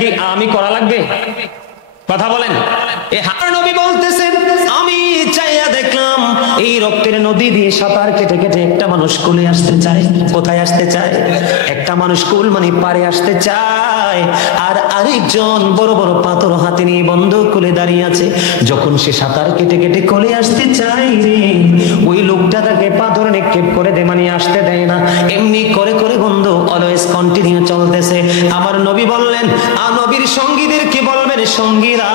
কি আমি করা লাগবে? কথা বলেন। এই হার নবী বলতেছেন আমি চাইয়া দেখলাম এই রক্তের নদী দিয়ে সাঁতার কেটে কেটে একটা মানুষ কোলে আসতে চায়। কোথায় আসতে চায়? একটা মানুষ কুল মানে পারে আসতে চায়, আর আরেকজন বড় বড় পাথর হাতে নিয়ে বন্দুক কোলে দাঁড়িয়ে আছে। যখন সে সাঁতার কেটে কেটে কোলে আসতে চায় রে, ওই লোকটা তাকে পাথর নিক্ষেপ করে দেয়, মানে আসতে দেয় না। এমনি করে করে বন্ধু অলওয়েজ কন্টিনিউ চলতেছে। আমার নবী বললেন, নবীর সঙ্গীদেরকে বলবেন, সঙ্গীরা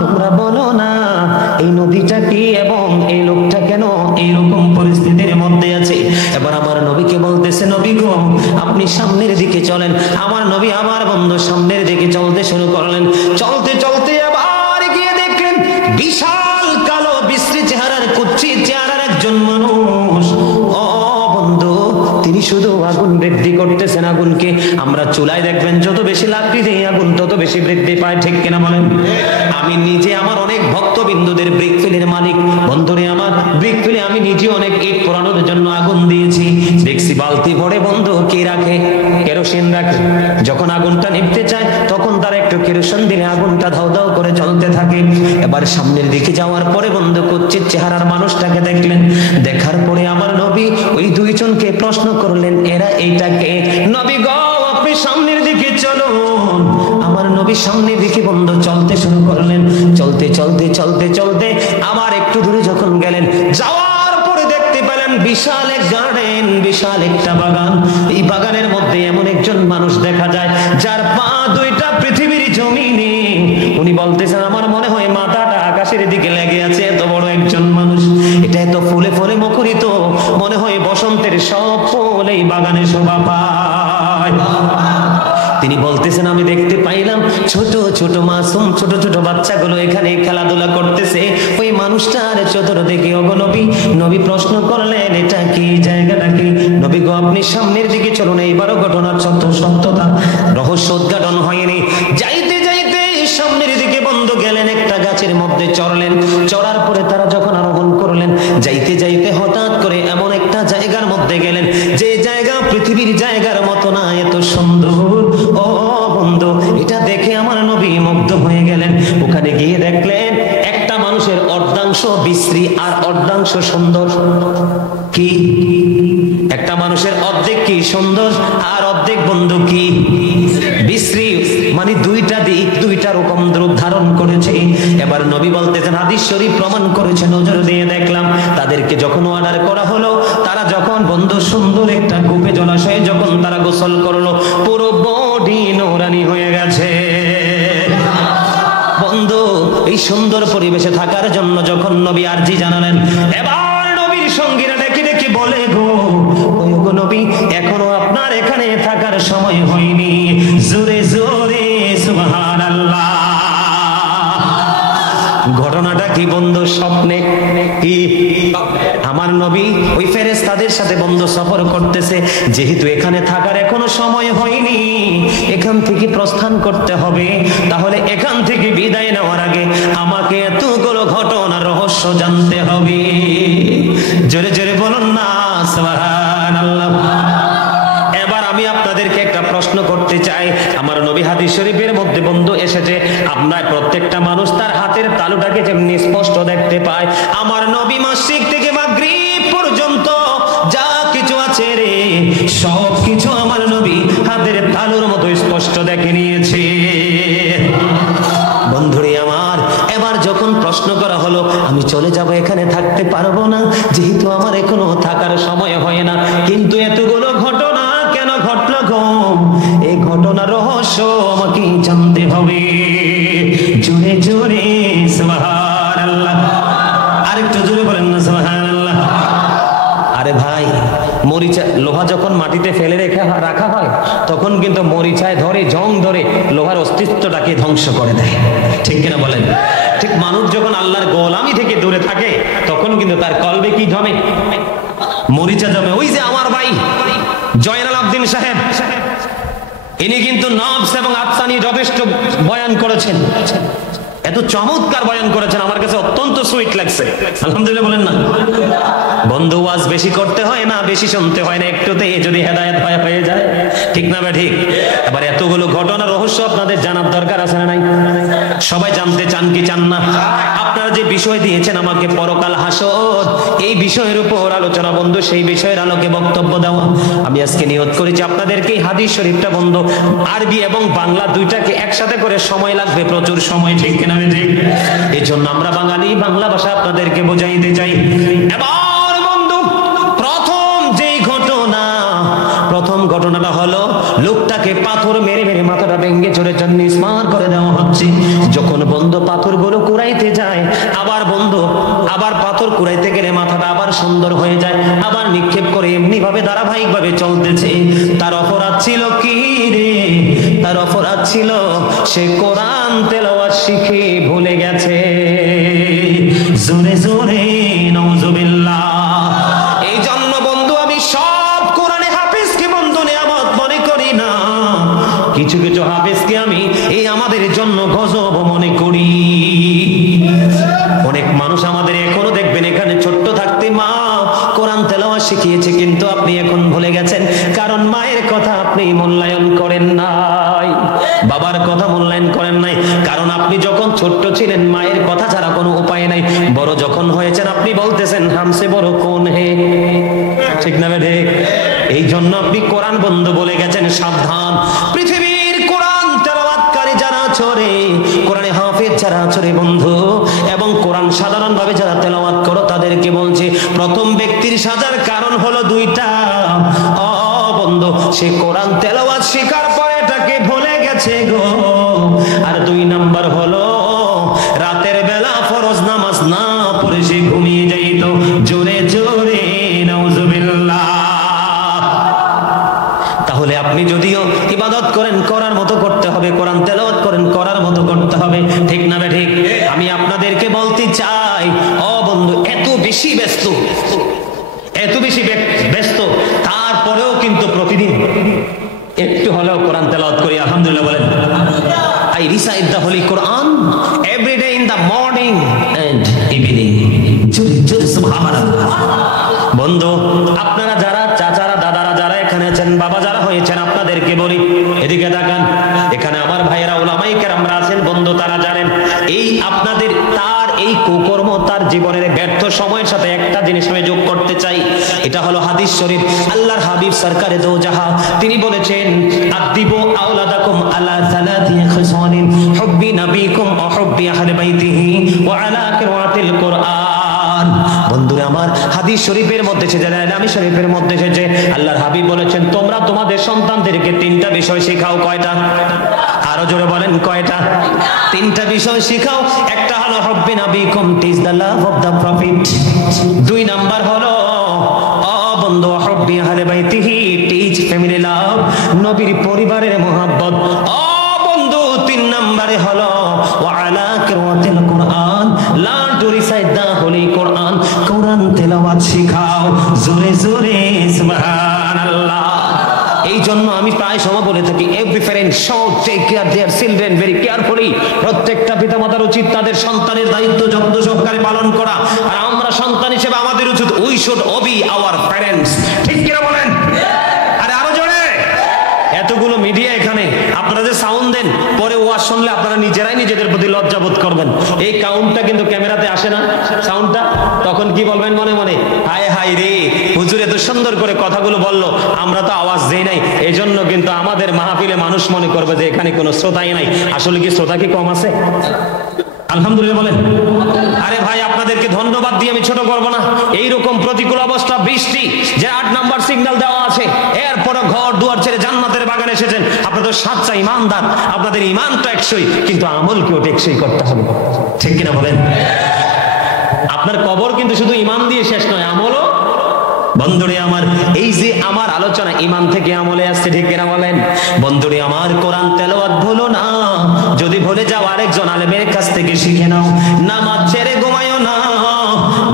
তোমরা বলো না এই নদীটা কি এবং এই লোকটা কেন এইরকম পরিস্থিতির মধ্যে আছে। এবার আমার নবীকে বলতেছে, নবী গো আপনি সামনের দিকে চলেন। আমার নবী আমার বন্ধু সামনের দিকে চলতে শুরু করলেন। চলতে চলতে আবার গিয়ে দেখলেন বিশাল কালো বিশ্রী চেহারার কুচ্ছিত চেহারা শুধু আগুন বৃদ্ধি করতেছেন আগুনকে। আমরা চুলায় দেখবেন যত বেশি লাকড়ি দেই আগুন তত বেশি বৃদ্ধি পায়, ঠিক কিনা বলেন? আমি নিজে আমার অনেক ভক্তবিন্দুদের ব্রিক ফিলের মালিক, বন্ধুরে আমার ব্রিক ফিলে আমি নিজে অনেক ইট পোড়ানোর জন্য আগুন দিয়েছি। দেখছি বালতি ভরে বন্ধু কি রাখে, কেরোসিন রাখে। যখন আগুনটা নিভতে চায় তখন তার একটু কেরোসিন দিলে আগুনটা ধাউ ধাউ করে জ্বলতে থাকে। এবার সামনের দিকে যাওয়ার পরে বন্ধু কুচ্ছিত চেহারার মানুষটাকে দেখলেন। দেখার পরে আমার নবী ওই দুইজনকে প্রশ্ন করলেন, এরা এইটাকে? নবী গো আপনি সামনের দিকে চলুন। আমার নবী সামনের দিকে বন্ধু চলতে শুরু করলেন। চলতে চলতে চলতে চলতে আবার একটু দূরে যখন গেলেন, যাওয়ার পরে দেখতে পেলেন বিশাল এক গার্ডেন, বিশাল একটা বাগান। এই বাগানের মধ্যে এমন একজন মানুষ দেখা যায় যার পা দুইটা পৃথিবীর জমিনে। উনি বলতেছেন আমার মনে হয় মাথাটা আকাশের দিকে লেগে আছে, এত বড় একজন মানুষ। এটা এত ফুলে ফুলে মুখরিত, মনে হয় বসন্তের সব ফুল এই বাগানে শোভা পায়। তিনি বলতেছেন আমি দেখতে পাইলাম ছোট ছোট মাসুম ছোট ছোট বাচ্চাগুলো এখানে খেলাধুলা করতেছে ওই মানুষটার চতুর্দিকে। ওগো নবী, নবী প্রশ্ন করলেন এটা কি, জায়গাটা কি? নবী গো আপনি সামনের দিকে চলুন। এইবারও ঘটনার সত্যতা রহস্য উদ্ঘাটন হয়নি। যাইতে যাইতে সামনের দিকে বন্ধ গেলেন, একটা গাছের মধ্যে চড়লেন। চড়ার পরে তারা যখন আরোহণ করলেন, যাইতে যাইতে হঠাৎ করে এমন একটা জায়গার মধ্যে গেলেন যে জায়গা পৃথিবীর জায়গার মতো না, এত সুন্দর। ও বন্ধু, এটা দেখে আমার নবী মুগ্ধ হয়ে গেলেন। ওখানে গিয়ে দেখলেন একটা মানুষের অর্ধাংশ বিশ্রী আর অর্ধাংশ সুন্দর। কি? একটা মানুষের অর্ধেক কি সুন্দর আর অর্ধেক বন্ধু কি বিশ্রী, মানে দুইটা দিক দুইটা রকম রূপ ধারণ করেছে। এবার নবী বলতেছেন হাদিস শরীফ প্রমাণ করেছে, নজর দিয়ে দেখলাম তাদেরকে যখন অর্ডার করা হলো, তারা যখন বন্ধু সুন্দর একটা কূপে জলাশয়ে যখন তারা গোসল করলো, পুরো বডি নোরানি হয়ে গেছে। বন্ধু এই সুন্দর পরিবেশে থাকার জন্য যখন নবী আরজি জানালেন, এবার নবীর সঙ্গীরা ডেকে ডেকে বলে গো নবী এখনো আপনার এখানে থাকার সময় হয়নি। জোরে জোরে সুবহানাল্লাহ। ঘটনাটা কি বন্ধু? স্বপ্নে কি? আমার নবী ওই ফেরেশতাদের সাথে বন্ধু সফর করতেছে, যেহেতু এখানে থাকার এখনো সময় হয়নি, এখান থেকে প্রস্থান করতে হবে। তাহলে এখান থেকে বিদায় নেওয়ার আগে আমাকে এতগুলো ঘটনার রহস্য জানতে হবে। জোরে জোরে বলুন না সুবহানাল্লাহ। এবার আমি আপনাদেরকে একটা প্রশ্ন করতে চাই। আমার নবী হাদিস শরীফের মধ্যে বন্ধু এসেছে, আপনার প্রত্যেকটা মানুষ তার হাতের তালুটাকে যেমনি স্পষ্ট দেখতে পায়, আমার নবী মাসিক থেকে মাগরিব পর্যন্ত যা কিছু আছে রে সব কিছু আমার নবী হাতের তালুর মতো স্পষ্ট দেখে নিয়েছে। বন্ধুরে আমার, এবার যখন প্রশ্ন করা হলো আমি চলে যাব, এখানে থাকতে পারবো না, যেহেতু আমার এখনো থাকার সময় হয় না, কিন্তু এতগুলো ঘটনা কেন ঘটলো গো? এই ঘটনার রহস্য আমাকে জানতে হবে। জোরে জোরে সুবহানাল্লাহ। আরেকটু জোরে বলেন না সুবহানাল্লাহ। আরে ভাই, মরিচা লোহা যখন মাটিতে ফেলে রাখা হয় তখন কিন্তু মরিচায় ধরে জং ধরে লোহার অস্তিত্বটাকে ধ্বংস করে দেয়, ঠিক কিনা বলেন? ঠিক মানুষ যখন আল্লাহর গোলামি থেকে দূরে থাকে তখন কিন্তু তার কলবে কি জমে? মরিচা জমে। ওই যে আমার ভাই জয়নাল আবদিন সাহেব, ইনি কিন্তু নফস এবং আত্মা নিয়ে যথেষ্ট বয়ান করেছেন, এত চমৎকার বয়ান করেছেন, আমার কাছে অত্যন্ত সুইট লাগছে। আলহামদুলিল্লাহ বলেন না? বন্ধু ওয়াজ বেশি করতে হয় না, বেশি শুনতে হয় না, একটুতে যদি হেদায়েত হয়ে যায়, ঠিক না? ঠিক। এবার এতগুলো ঘটনা রহস্য আপনাদের জানার দরকার আছে না নাই? সবাই জানতে চান কি চান না? আপনারা যে বিষয় দিয়েছেন আমাকে পরকাল হাসর, এই বিষয়ের উপর আলোচনা বন্ধু, সেই বিষয়ের আলোকে বক্তব্য দেওয়া। আমি আজকে নিয়ত করেছি আপনাদেরকে হাদিস শরীফটা বন্ধু আরবি এবং বাংলা দুইটাকে একসাথে করে সময় লাগবে, প্রচুর সময়, ঠিক কিনা? এই জন্য আমরা বাঙালি বাংলা ভাষা আপনাদেরকে বোঝাইতে চাই। এবার বন্ধু প্রথম ঘটনাটা হলো লোকটাকে পাথর মেরে মেরে মাথাটা ভেঙে চড়ে নিস্মার করে দেওয়া হচ্ছে। যখন বন্ধু পাথরগুলো কুড়াইতে যায়, আবার পাথর কুড়াইতে গেলে মাথাটা আবার সুন্দর হয়ে যায়, আবার নিক্ষেপ করে এমনি ভাবে ধারাবাহিক ভাবে চলতেছে। তার অপরাধ ছিল কি রে? তার অপরাধ ছিল সে কোরআন তেলাওয়াত শিখে ভুলে গেছে। জোরে জোরে নাউজুবিল্লাহ। এই জন্য বন্ধু আমি সব কোরআনে হাফেজ কিছু কিছু হাফেজকে আমি এই আমাদের জন্য গজব মনে করি। অনেক মানুষ আমাদের এখনো দেখবেন এখানে ছোট্ট থাকতে মা কোরআন তেলাওয়াত শিখিয়েছে, কিন্তু আপনি এখন ভুলে গেছেন, কারণ মায়ের কথা আপনি মূল্যায়ন করেন নাই, বাবার কথা মূল্যায়ন করেন নাই, কারণ আপনি যখন ছোট্ট ছিলেন মায়ের কথা ছাড়া কোনো উপায় নাই। বড় যখন হয়েছেন আপনি বলতেছেন হামসে বড় কোন হে, ঠিক না বেঠে? এই জন্য আপনি কোরআন বন্ধ বলে গেছেন। সাবধান, পৃথিবীর কোরআন তেলাওয়াতকারী যারা চরে, কোরআনে হাফেজ যারা চরে বন্ধু, এবং কোরআন সাধারণভাবে যারা তেলাওয়াত করো তাদেরকে বলছে প্রথম ব্যক্তির সাজার কারণ হলো দুইটা। ও বন্ধু, সে কোরআন তেলাওয়াত শেখার পরে এটাকে ভুলে গেছে গো। আর দুই নাম্বার হলো রাতের বেলা ফরজ নামাজ না পড়ে সে ঘুমিয়ে যাইত। জোরে জোরে নাউজুবিল্লাহ। তাহলে আপনি যদিও ইবাদত করেন করার মতো করতে হবে, কোরআন তেলাওয়াত করেন করার মতো করতে হবে, ঠিক না বে ঠিক? আমি আপনাদেরকে বলতে চাই, ও বন্ধু, এত বেশি ব্যস্ত, এত বেশি ব্যস্ত, তারপরেও কিন্তু প্রতিদিন একটু হলেও কোরআন তেলাওয়াত করি। আলহামদুলিল্লাহ বলেন। I recite the Holy Quran every day in the morning and evening. জোরে জোরে সুবহানাল্লাহ। বন্ধু, আপনারা যারা চাচারা দাদারা যারা এখানে আছেন, বাবা যারা হয়েছেন, আপনাদেরকে বলি এদিকে তাকান। এখানে আমার ভাইয়েরা উলামায়ে কেরামরা আছেন বন্ধু, তারা জানেন এই আপনাদের তার এই কুকর্ম তার জীবনের ব্যর্থ সময়ের সাথে একটা জিনিস আমি যোগ করতে চাই। এটা হলো হাদিস শরীফ। আল্লাহর হাবিব সরকারে দো জাহান তিনি বলেছেন, আদিবু আওলাদাকুম আলা সালাতি খিসালিন হুব্বি নবীকুম ওয়া হুব্বি আহলি বাইতিহি ওয়া আলা কিরাআতিল কুরআন। বন্ধুরা আমার, হাদিস শরীফের মধ্যে এসেছে, জালালামি শরীফের মধ্যে এসেছে, আল্লাহর হাবিব বলেছেন তোমরা তোমাদের সন্তানদেরকে তিনটা বিষয় শেখাও। কয়টা? আরো জোরে বলেন, কয়টা? তিনটা বিষয় শেখাও। একটা হলো হুব্বি নবীকুম, teach the love of the prophet. দুই নাম্বার হলো বন্ধু হুব্বি আহলি বাইতিহি, টিচ ফ্যামিলি লাভ, নবীর পরিবারের মহব্বত। বন্ধু, তিন নম্বরে হলো ওয়া আলা কিরাআতিল Quran, learn to recite the holy Quran, Quran তেলাওয়াত শিখাও। জোরে জোরে সুবহানাল্লাহ। এই জন্য আমি প্রায় সময় বলে থাকি, every parent should take care their children very carefully. প্রত্যেকটা পিতামাতার উচিত তাদের সন্তানের দায়িত্ব যত্ন সহকারে পালন করা। আর আমরা সন্তান হিসেবে আমাদের উচিত we should Obi our parents, ঠিক কি না বলেন? আরে আরো জোরে। এতগুলো মিডিয়া এখানে, আপনারা যে সাউন্ড দেন, পরে ওয়াজ শুনলে আপনারা নিজেরাই নিজেদের প্রতি লজ্জাবোধ করবেন। এই কাউন্টটা কিন্তু ক্যামেরাতে আসে না, সাউন্ডটা, তখন কি বলবেন মনে মনে, হায় হায় রে, হুজুর এত সুন্দর করে কথাগুলো বললো, আমরা তো আওয়াজ দেই নাই, এজন্য কিন্তু আমাদের মাহফিলে মানুষ মনে করবে যে এখানে কোনো শ্রোতাই নাই। আসলে কি শ্রোতা কি কম আছে? আলহামদুলিল্লাহ বলেন। আরে ভাই, আপনাদেরকে ধন্যবাদ দিয়ে আমি ছোট করব না। এইরকম প্রতিকূল অবস্থা, বৃষ্টি, যে 8 নাম্বার সিগন্যাল দেওয়া আছে, এরপরে ঘর দুয়ার ছেড়ে জান্নাতের বাগানে এসেছেন। আপনাদের সাচ্চা ইমানদার, আপনাদের ইমান তো একশোই, কিন্তু আমলকেও টেকসই করতে হবে, ঠিক কিনা বলেন? আপনার কবর কিন্তু শুধু ইমান দিয়ে শেষ নয়, আমলও। বন্ধুরে আমার, এই যে আমার আলোচনা ইমান থেকে আমলে আসছে, ঠিক কিনা বলেন? বন্ধুরে আমার, কোরআন তেলাওয়াত ভুলো না, যদি ভুলে যাও আরেকজন আলেমের কাছ থেকে শিখে নাও। নামাজ ছেড়ে ঘুমায়ও না,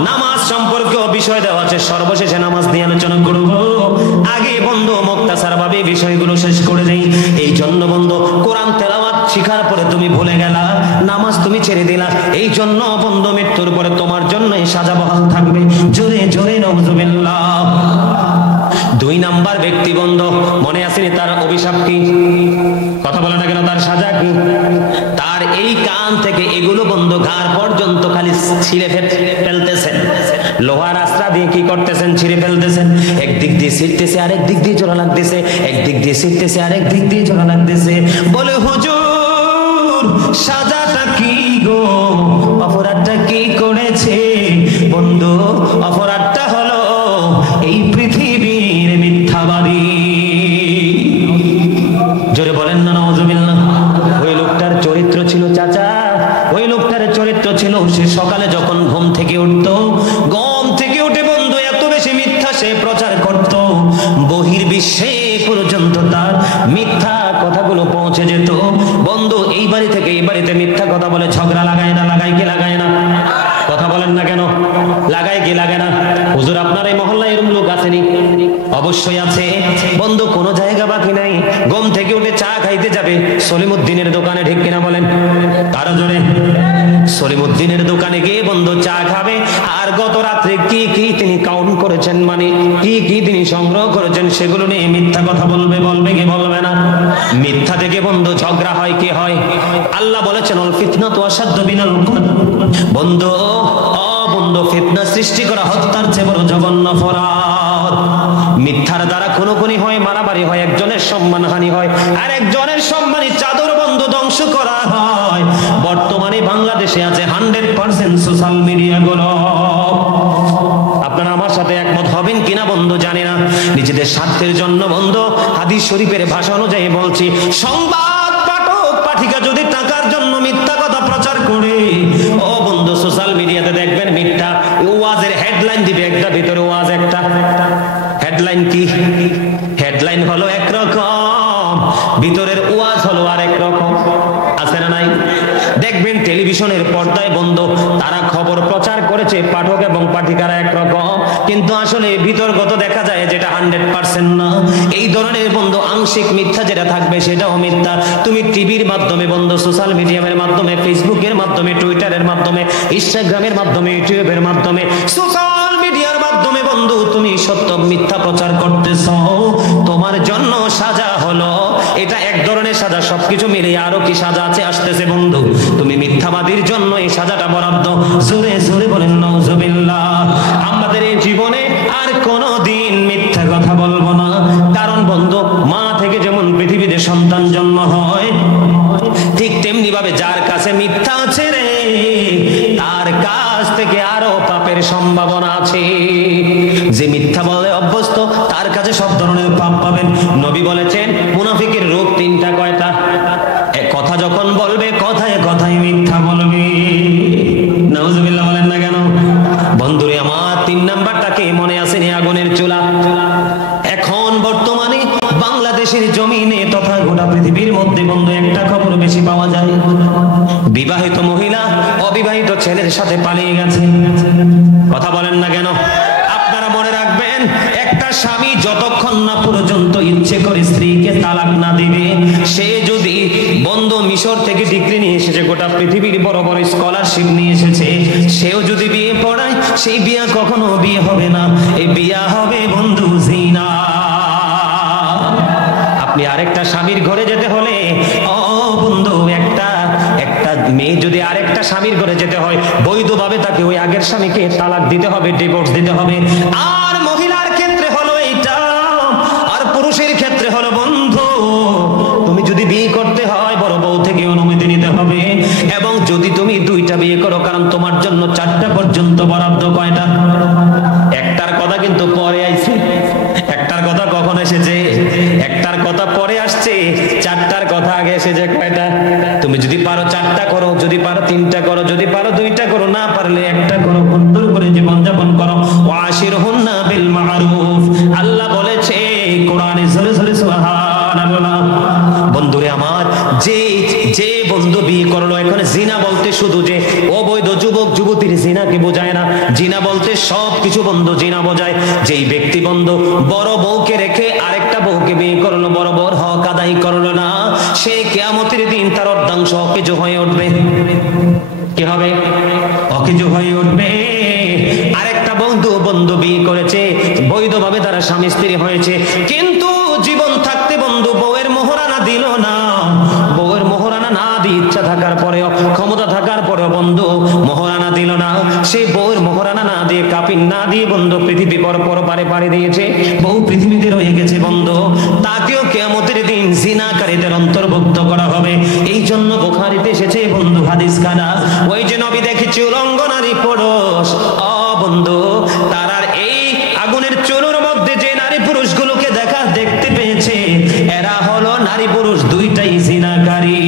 নামাজ সম্পর্কেও বিষয় দেওয়া আছে, সর্বশেষে নামাজ নিয়ে আলোচনা করব। আগে বন্ধু মুক্তাসার ভাবে বিষয়গুলো শেষ করে দেই। এই জন্য বন্ধু, কোরআন তেলাওয়াত শিখার পরে তুমি ভুলে গেলা, নামাজ তুমি ছেড়ে দিলা, এই জন্য বন্ধু মৃত্যুর পরে তোমার জন্য এই সাজা বহাল থাকবে। জোরে জোরে নাউজুবিল্লাহ। দুই নাম্বার ব্যক্তি বন্ধু, মনে আসেনি তার অভিশাপ কি? কথা বলে না কেন? তার সাজা কি? তার এই কান থেকে এগুলো বন্ধু ঘাড় পর্যন্ত খালি ছিঁড়ে ফেলতেছেন, লোহার আস্ত্রা দিয়ে কি করতেছেন? ছিঁড়ে ফেলতেছেন। একদিক দিয়ে ছিঁড়তেছে, আরেক দিক দিয়ে জোড়া লাগতেছে, একদিক দিয়ে ছিঁড়তেছে, আরেক দিক দিয়ে জোড়া লাগতেছে। বলে হুজুর সাজাটা কি গো, অপরাধটা কি করেছে? বন্ধু, অপরাধটা হলো এই পৃথিবীর মিথ্যাবাদী। জোরে বলেন না নাউজুবিল্লাহ। ওই লোকটার চরিত্র ছিল, চাচা, ওই লোকটার চরিত্র ছিল, সে সকালে যখন ঘুম থেকে উঠতো, ঘুম থেকে উঠে বন্ধু এত বেশি মিথ্যা সে প্রচার করত, বহির্বিশ্বে পর্যন্ত তার মিথ্যা কথাগুলো পৌঁছে যেত। বন্ধু, এই বাড়ি থেকে এই বাড়িতে মিথ্যা কথা বলে ঝগড়া লাগায় না? লাগায় কি লাগায় না? কথা বলেন না কেন? লাগায় কি লাগে না? হুজুর আপনার এই মহল্লায় এরকম লোক আসেনি? অবশ্যই আছে বন্ধু, কোনো জায়গা বাকি নাই। ঘুম থেকে উঠে চা খাইতে যাবে সলিমুদ্দিনের দোকানে, ঠিক কিনা বলেন? তারা জোরে। সলিমুদ্দিনের দোকানে গিয়ে বন্ধু চা খাবে, আর গত রাত্রে কি কি তিনি কাউন্ট করেছেন, মানে কি কি তিনি সংগ্রহ করেছেন, সেগুলো নিয়ে মিথ্যা কথা বলবে। বলবে কি বলবে না? মিথ্যা থেকে বন্ধু ঝগড়া হয় কি হয়? আল্লাহ বলেছেন আল ফিতনাতু আশাদ্দু মিনাল কতল। বন্ধু, বন্ধু, ফিতনা সৃষ্টি করা হত্যার চেয়ে বড় জঘন্য অপরাধ। মিথ্যার দ্বারা খুনোখুনি হয়, মারামারি হয়, একজনের সম্মানহানি হয়, আর একজনের সম্মানী চাদর বন্ধু ধ্বংস করা হয়। বর্তমানে বাংলাদেশে আছে 100% সোশ্যাল মিডিয়া গুলো। আপনারা আমার সাথে একমত হবেন কিনা বন্ধু জানি না। নিজেদের স্বার্থের জন্য বন্ধু, হাদিস শরীফের ভাষা অনুযায়ী বলছি, সংবাদ পাঠক পাঠিকা যদি টাকার জন্য মিথ্যা কথা প্রচার করে, ও বন্ধু সোশ্যাল মিডিয়াতে দেখবেন মিথ্যা ওয়াজের হেডলাইন দিবে একটা, ভিতরে ওয়াজ একটা। হেডলাইন কি? হেডলাইন হলো একরকম, ভিতরের ওয়াজ হলো আরেক রকম। আছে না নাই? দেখবেন টেলিভিশনের পর্দায় বন্ধু তারা খবর প্রচার করেছে পাঠক এবং পাঠিকারা একরকম, কিন্তু আসলে ভিতরগত দেখা যায় যেটা 100% না। এই ধরনের বন্ধু আংশিক মিথ্যা যেটা থাকবে সেটাও মিথ্যা। তুমি টিভির মাধ্যমে বন্ধু, সোশ্যাল মিডিয়ার মাধ্যমে, ফেসবুকের মাধ্যমে, টুইটারের মাধ্যমে, ইনস্টাগ্রামের মাধ্যমে, ইউটিউবের মাধ্যমে, সোশ্যাল মিডিয়ার মাধ্যমে বন্ধু তুমি সত্য মিথ্যা প্রচার করতেছ, তোমার জন্য সাজা হলো এটা এক ধরনের সাজা। সবকিছু মিলে আরো কি সাজা আছে আসতেছে বন্ধু। তুমি মিথ্যাবাদীর জন্য এই সাজাটা বরাদ্দ। জোরে জোরে বলেন নাউজুবিল্লাহ। আমাদের এই জীবনে আর কোনোদিন মিথ্যা কথা বলবো না, কারণ বন্ধু মা থেকে যেমন পৃথিবীতে সন্তান জন্ম হয়, ঠিক তেমনি ভাবে যার কাছে মিথ্যা আছে রে, তার কাছ থেকে আরো পাপের সম্ভাবনা আছে। যে মিথ্যা বলে অভ্যস্ত তার কাছে সব ধরনের পাপ পাবেন। নবী বলেছেন মুনাফিকের রূপ তিনটা। কয়টা? এক কথা যখন বলবে কথায় কথায় মিথ্যা বলবে। নাউজুবিল্লাহ বলেন না কেন? বন্ধুরে আমার 3 নাম্বারটাকে মনে আসেনি? আগুনের চুলা। এখন বর্তমানে বাংলাদেশের জমিনে তথা গোটা পৃথিবীর মধ্যে বন্ধু একটা খবর বেশি পাওয়া যায়, বিবাহিত মহিলা অবিবাহিত ছেলের সাথে পালিয়ে গেছে। কথা বলেন না কেন? আপনারা মনে রাখবেন, একটা স্বামী যতক্ষণ না পর্যন্ত ইচ্ছে করে স্ত্রীকে তালাক না দিবে, সে যদি বন্ধু মিশর থেকে ডিগ্রি নিয়ে এসেছে, গোটা পৃথিবীর বড় বড় স্কলারশিপ নিয়ে এসেছে, সেও যদি বিয়ে পড়ায়, সেই বিয়ে কখনো বিয়ে হবে না, এই বিয়ে হবে বন্ধু জিনা। আপনি আরেকটা স্বামীর ঘরে যেতে হলে, ও বন্ধু, একটা মেয়ে যদি আরেকটা স্বামীর ঘরে যেতে হয়, বৈধভাবে তাকে ওই আগের স্বামীকে তালাক দিতে হবে, ডিভোর্স দিতে হবে। আর মহিলার ক্ষেত্রে হলো এইটা, আর পুরুষের ক্ষেত্রে হলো বন্ধু, তুমি যদি বিয়ে করতে হয় বড় বউ থেকে অনুমতি নিতে হবে, এবং যদি তুমি 2টা বিয়ে করো, কারণ তোমার জন্য 4টা পর্যন্ত বরাদ্দ। কয়টা? একটার কথা কিন্তু পরে আইছে। একটার কথা কখন এসেছে? একটার কথা পরে আসছে, 4টার কথা আগে এসেছে। কয়টা? তুমি যদি পারো 4টা করো, যদি পারো 3টা করো, যদি পারো 2টা করো, না পারলে একটা করো। সুন্দর করে জীবনযাপন করো। ওয়াশিরহুন্না বিল মারুফ, আল্লাহ বলেছে কোরআনে। জোরে জোরে সুবহানাল্লাহ। বন্ধুরে আমার, যে বন্ধু বিয়ে করলো, এখানে জিনা বলতে শুধু যে অবৈধ যুবক যুবতীর জিনাকে বোঝায় না, জিনা বলতে সব কিছু বন্ধু জিনা বোঝায়। যেই ব্যক্তি বন্ধু বড় বউকে রেখে আরেকটা বউকে বিয়ে করলো, বড় বউর হক আদায় করলো না, সে কিয়ামতের দিন তার অর্ধাংশ অকেজো হয়ে উঠবে। কি হবে? অকেজো হয়ে উঠবে। আরেকটা বন্ধু বিয়ে করেছে, বৈধভাবে তারা স্বামী স্ত্রী হয়েছে, কিন্তু জীবন থাকতে বন্ধু বউয়ের মোহরানা দিল না। বউয়ের মোহরানা না দিয়ে, ইচ্ছা থাকার পরেও, ক্ষমতা থাকার পরেও বন্ধু মোহরানা দিল না। সেই বউয়ের মোহরানা না দিয়ে, কাপিন না দিয়ে বন্ধু পৃথিবী পারে পাড়ি দিয়েছে, বউ পৃথিবীতে রয়ে গেছে বন্ধু। তাকেও কিয়ামতের দিন জিনাকারীদের অন্তর্ভুক্ত করা হবে। এই জন্য বুখারীতে এসেছে বন্ধু হাদিস খানা, ওই যে নবী দেখেছি উলঙ্গ নারী পুরুষ, বন্ধু তারার এই আগুনের চুলোর মধ্যে যে নারী পুরুষগুলোকে দেখতে পেয়েছে, এরা হলো নারী পুরুষ 2টাই জিনাকারী।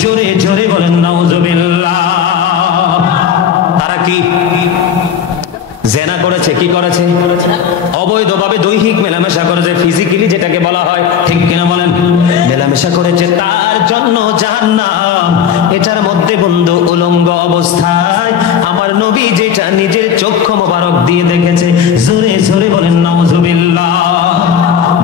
জোরে জোরে বলেন নাউজুবিল্লাহ। তারা কি জেনা করেছে? কি করেছে? অবৈধভাবে দৈহিক মেলামেশা করেছে, ফিজিক্যালি যেটাকে বলা হয়, ঠিক কিনা বলেন? মেলামেশা করেছে, তার জন্য জাহান্নাম। এটার মধ্যে বন্ধু উলঙ্গ অবস্থায় আমার নবী যেটা নিজের চক্ষু মোবারক দিয়ে দেখেছে। জোরে জোরে বলেন নাউজুবিল্লাহ।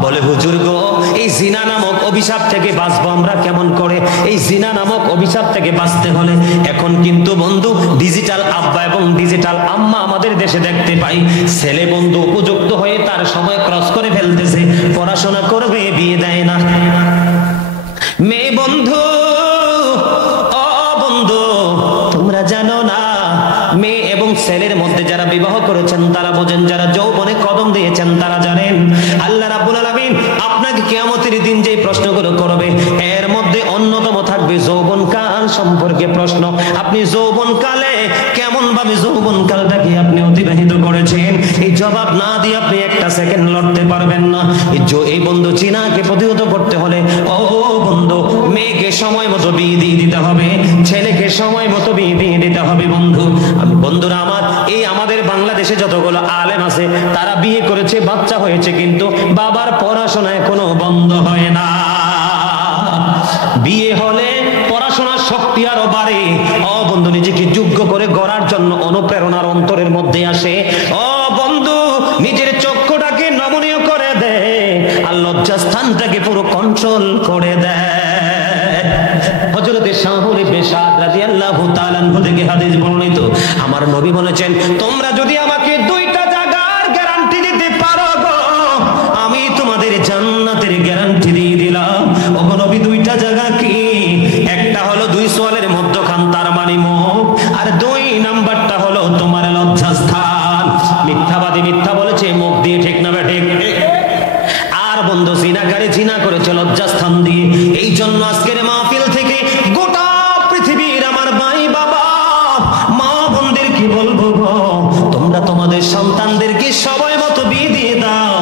বলে হুজুর গো, এই জিনা নামক অভিশাপ থেকে বাঁচবো আমরা কেমন করে? এই জিনা নামক অভিশাপ থেকে বাঁচতে হলে এখন কিন্তু বন্ধু ডিজিটাল আব্বা এবং ডিজিটাল আম্মা আমাদের দেশে দেখতে পাই, ছেলে বন্ধু উপযুক্ত হয়ে তার সময় ক্রস করে ফেলতেছে, পড়াশোনা করবে, বিয়ে দেয় না। মেয়ে বন্ধু, ও বন্ধু, তোমরা জানো না মেয়ে এবং ছেলের মধ্যে যারা বিবাহ করেছেন তারা বোঝেন, যারা যৌবনে কদম দিয়েছেন তারা জানেন আল্লাহ রাব্বুল আলামিন আপনাকে কিয়ামতের দিন যে প্রশ্নগুলো করবে এর মধ্যে অন্যতম থাকবে যৌবনকাল সম্পর্কে প্রশ্ন। আপনি যৌবনকালে কেমন ভাবে যৌবনকালটাকে আপনি অতিবাহিত করেছেন, এই জবাব না দিয়ে আপনি একটা সেকেন্ড লড়তে পারবেন না। এই বন্ধু জিনাকে প্রতিহত করতে হলে ও বন্ধু মেয়েকে সময় মতো বিয়ে দিয়ে দিতে হবে, ছেলেকে সময় মতো বিয়ে দিয়ে দিতে হবে। বন্ধু বন্ধুরা আমার, এই আমাদের বাংলাদেশে যতগুলো আলেম আছে তারা বিয়ে করেছে, বাচ্চা হয়েছে, কিন্তু বাবার পড়াশোনা এখনো বন্ধ হয় না। বিয়ে হলে পড়াশোনার শক্তি আরো বাড়ে। ও বন্ধু নিজেকে যোগ্য করে গড়ার জন্য অনুপ্রেরণার অন্তরের মধ্যে আসে। ও বন্ধু নিজের চক্ষুটাকে নমনীয় করে দেয় আর লজ্জাস্থানটাকে পুরো কন্ট্রোল করে দেয়। হযরতে শাহুল ইবনে সাদ রাদিয়াল্লাহু তাআলা আনহু থেকে হাদিস বর্ণিত, আমার নবী বলেছেন তোমরা যদি আমাকে দুইটা জায়গার গ্যারান্টি দিতে পারো গো, আমি তোমাদের জান্নাতের গ্যারান্টি দিয়ে দিলাম। ও নবী দুইটা জায়গা কি? একটা হলো দুই সোয়ালের মধ্যখান, তার মানে মুখ, আর দুই নাম্বারটা হলো তোমার লজ্জাস্থান। মিথ্যাবাদী মিথ্যা বলেছে মুখ দিয়ে, ঠিক না ঠিক? আর বন্ধু জিনাকারী জিনা করেছে লজ্জাস্থান দিয়ে। এই জন্য আজকের মাহফিল থেকে গোটা পৃথিবীর আমার ভাই বাবা মা বোনদের কি বলবো গো, তোমরা তোমাদের সন্তানদেরকে সময় মতো বিয়ে দিয়ে দাও।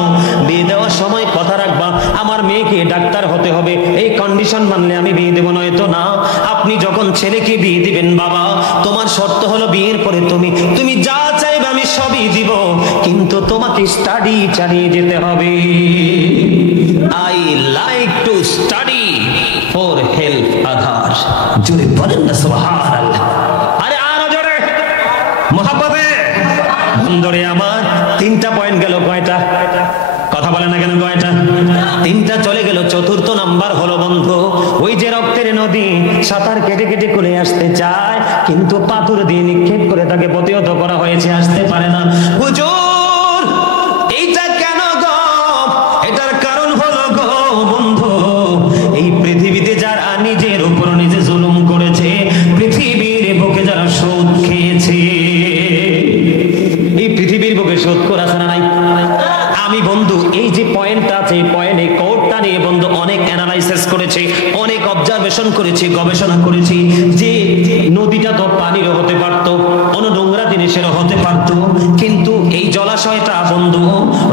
বিয়ে দেওয়ার সময় কথা রাখবা, আমার মেয়েকে ডাক্তার হতে হবে, এই কন্ডিশন মানলে আমি বিয়ে দেবো, নয়তো না। আপনি যখন ছেলেকে বিয়ে দিবেন বাবা, তোমার শর্ত হলো বিয়ের পরে তুমি যা চাইবে আমি সবই দিব, কিন্তু তোমাকে স্টাডি চালিয়ে যেতে হবে। I like to study for help আদার। জোরে বলেন না সুবহানাল্লাহ। আরে আরো জোরে মহব্বতে। বন্ধুরে আমার তিনটা পয়েন্ট গেল, কয়টা? কথা বলে না কেন? কয়টা? তিনটা চলে গেল। চতুর্থ নাম্বার হলো বন্ধু ওই যে রক্তের নদী সাঁতার কেটে কেটে করে আসতে চায়, কিন্তু পাথর দিয়ে নিক্ষেপ করে তাকে প্রতিহত করা হয়েছে, আসতে পারে না। হুজুর এইটা কেন গো? এটার কারণ হলো গো বন্ধু এই পৃথিবীতে যারা নিজের উপর নিজে জুলুম করেছে, পৃথিবীর বুকে যারা সুদ খেয়েছে, এই পৃথিবীর বুকে সুদ করে আছে না নাই? আমি বন্ধু এই যে পয়েন্টটা আছে, এই পয়েন্ট এই কোডটা নিয়ে বন্ধু অনেক অ্যানালাইসিস করেছি, অনেক অবজারভেশন করেছি, গবেষণা করেছি যে নদীটা তো পানিরও হতে পারতো, কোনো নোংরা জিনিসেরও হতে পারতো, কিন্তু এই জলাশয়টা বন্ধু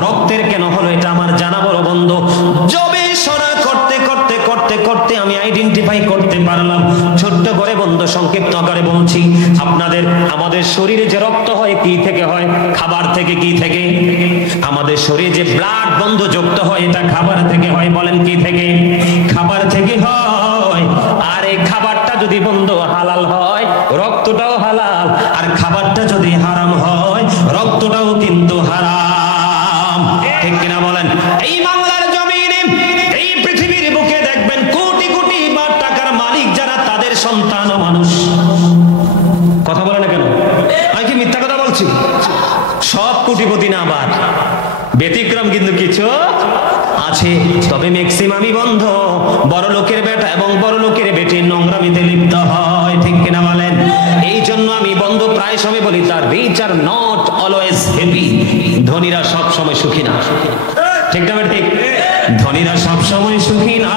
রক্তের কেন হলো এটা আমার জানা বড় বন্ধু। গবেষণা করতে করতে করতে করতে আমি আইডেন্টিফাই করতে পারলাম। ছোট্ট করে বন্ধু সংক্ষিপ্ত আকারে বলছি, আমাদের শরীরে যে রক্ত হয় কি থেকে হয়? খাবার থেকে। কি থেকে? আমাদের শরীরে যে ব্লাড বন্ধু যুক্ত হয় এটা খাবার থেকে হয়। বলেন কি থেকে? খাবার থেকে হয়। আর এই খাবারটা যদি বন্ধু হালাল হয় রক্তটাও হালাল, আর খাবারটা যদি হারাম হয় রক্তটাও কিন্তু হারাম, ঠিক কিনা বলেন? এই বাংলার জমিনে এই পৃথিবীর বুকে দেখবেন কোটি কোটি টাকার মালিক যারা, তাদের সন্তান ও মানুষ। কথা বলে না কেন? আমি কি মিথ্যা কথা বলছি? সব কোটিপতি না, আবার ব্যতিক্রম কিন্তু কিছু আছে। তবে ম্যাক্সিমামই বন্ধ বড় লোকের বেটা এবং বড় লোকের বেটি নোংরামিতে লিপ্ত হয়, ঠিক কিনা বলেন? এই জন্য আমি বন্ধু প্রায় সময় বলি তার rich are not always happy. ধনীরা সব সময় সুখী না, ঠিক না? ঠিক, ধনীরা সব সময় সুখী না।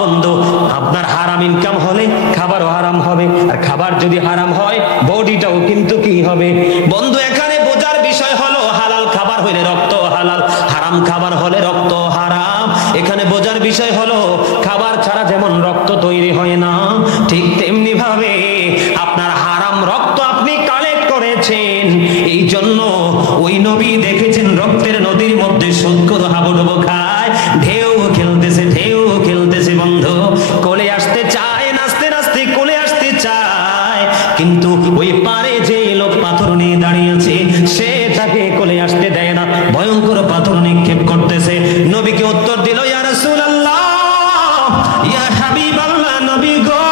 বন্ধু আপনার হারাম ইনকাম হলে খাবারও হারাম হবে, আর খাবার যদি হারাম হয় বডিটাও কিন্তু কি হবে? বন্ধু এখানে বোঝার বিষয় হলো হালাল খাবার হলে রক্ত হালাল, হারাম খাবার হলে রক্ত হারাম। এখানে বোঝার বিষয় হলো খাবার ছাড়া যেমন রক্ত তৈরি হয় না, ঠিক তেমনি ভাবে আপনার হারাম রক্ত আপনি কালেক্ট করেছেন। এই জন্য ওই নবী দেখেছেন রক্তের নদীর মধ্যে সুদখোর হাবুডুবু খায়, ঢেউ খেলতেছে, ঢেউ খেলতেছে বন্ধু, কোলে আসতে চায়, নাচতে নাচতে কোলে আসতে চায়, কিন্তু ওই পারে যে লোক পাথর নিয়ে দাঁড়িয়ে আছে সে তাকে কোলে আসতে দেয় না, ভয়ঙ্কর পাথর নিক্ষেপ করতেছে। নবীকে উত্তর দিল, ইয়া রাসূলুল্লাহ হাবিব আল্লাহ নবী গো,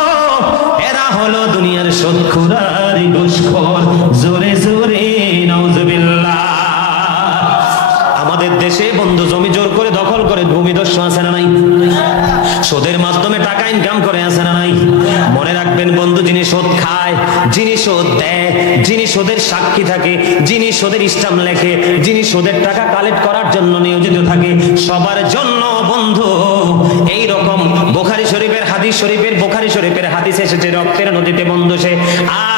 এরা হলো দুনিয়ার সুদখোর আর ঘুষখোর। জোরে জোরে নাউজুবিল্লাহ। আমাদের দেশে বন্ধু জমি জোর করে দখল করে ভূমিদস্যু আছে না নাই? সুদের মাধ্যমে টাকা ইনকাম করে আছে না নাই? মনে রাখবেন বন্ধু, যিনি সুদ খায়, যিনি সুদ দেয়, যিনি সুদের সাক্ষী থাকে, যিনি সুদের স্ট্যাম্প লেখে, যিনি সুদের টাকা কালেক্ট করার জন্য নিয়োজিত থাকে, সবার জন্য বন্ধু এই রকম বুখারী শরীফের হাদিস এসেছে রক্তের নদীতে বন্ধু সে।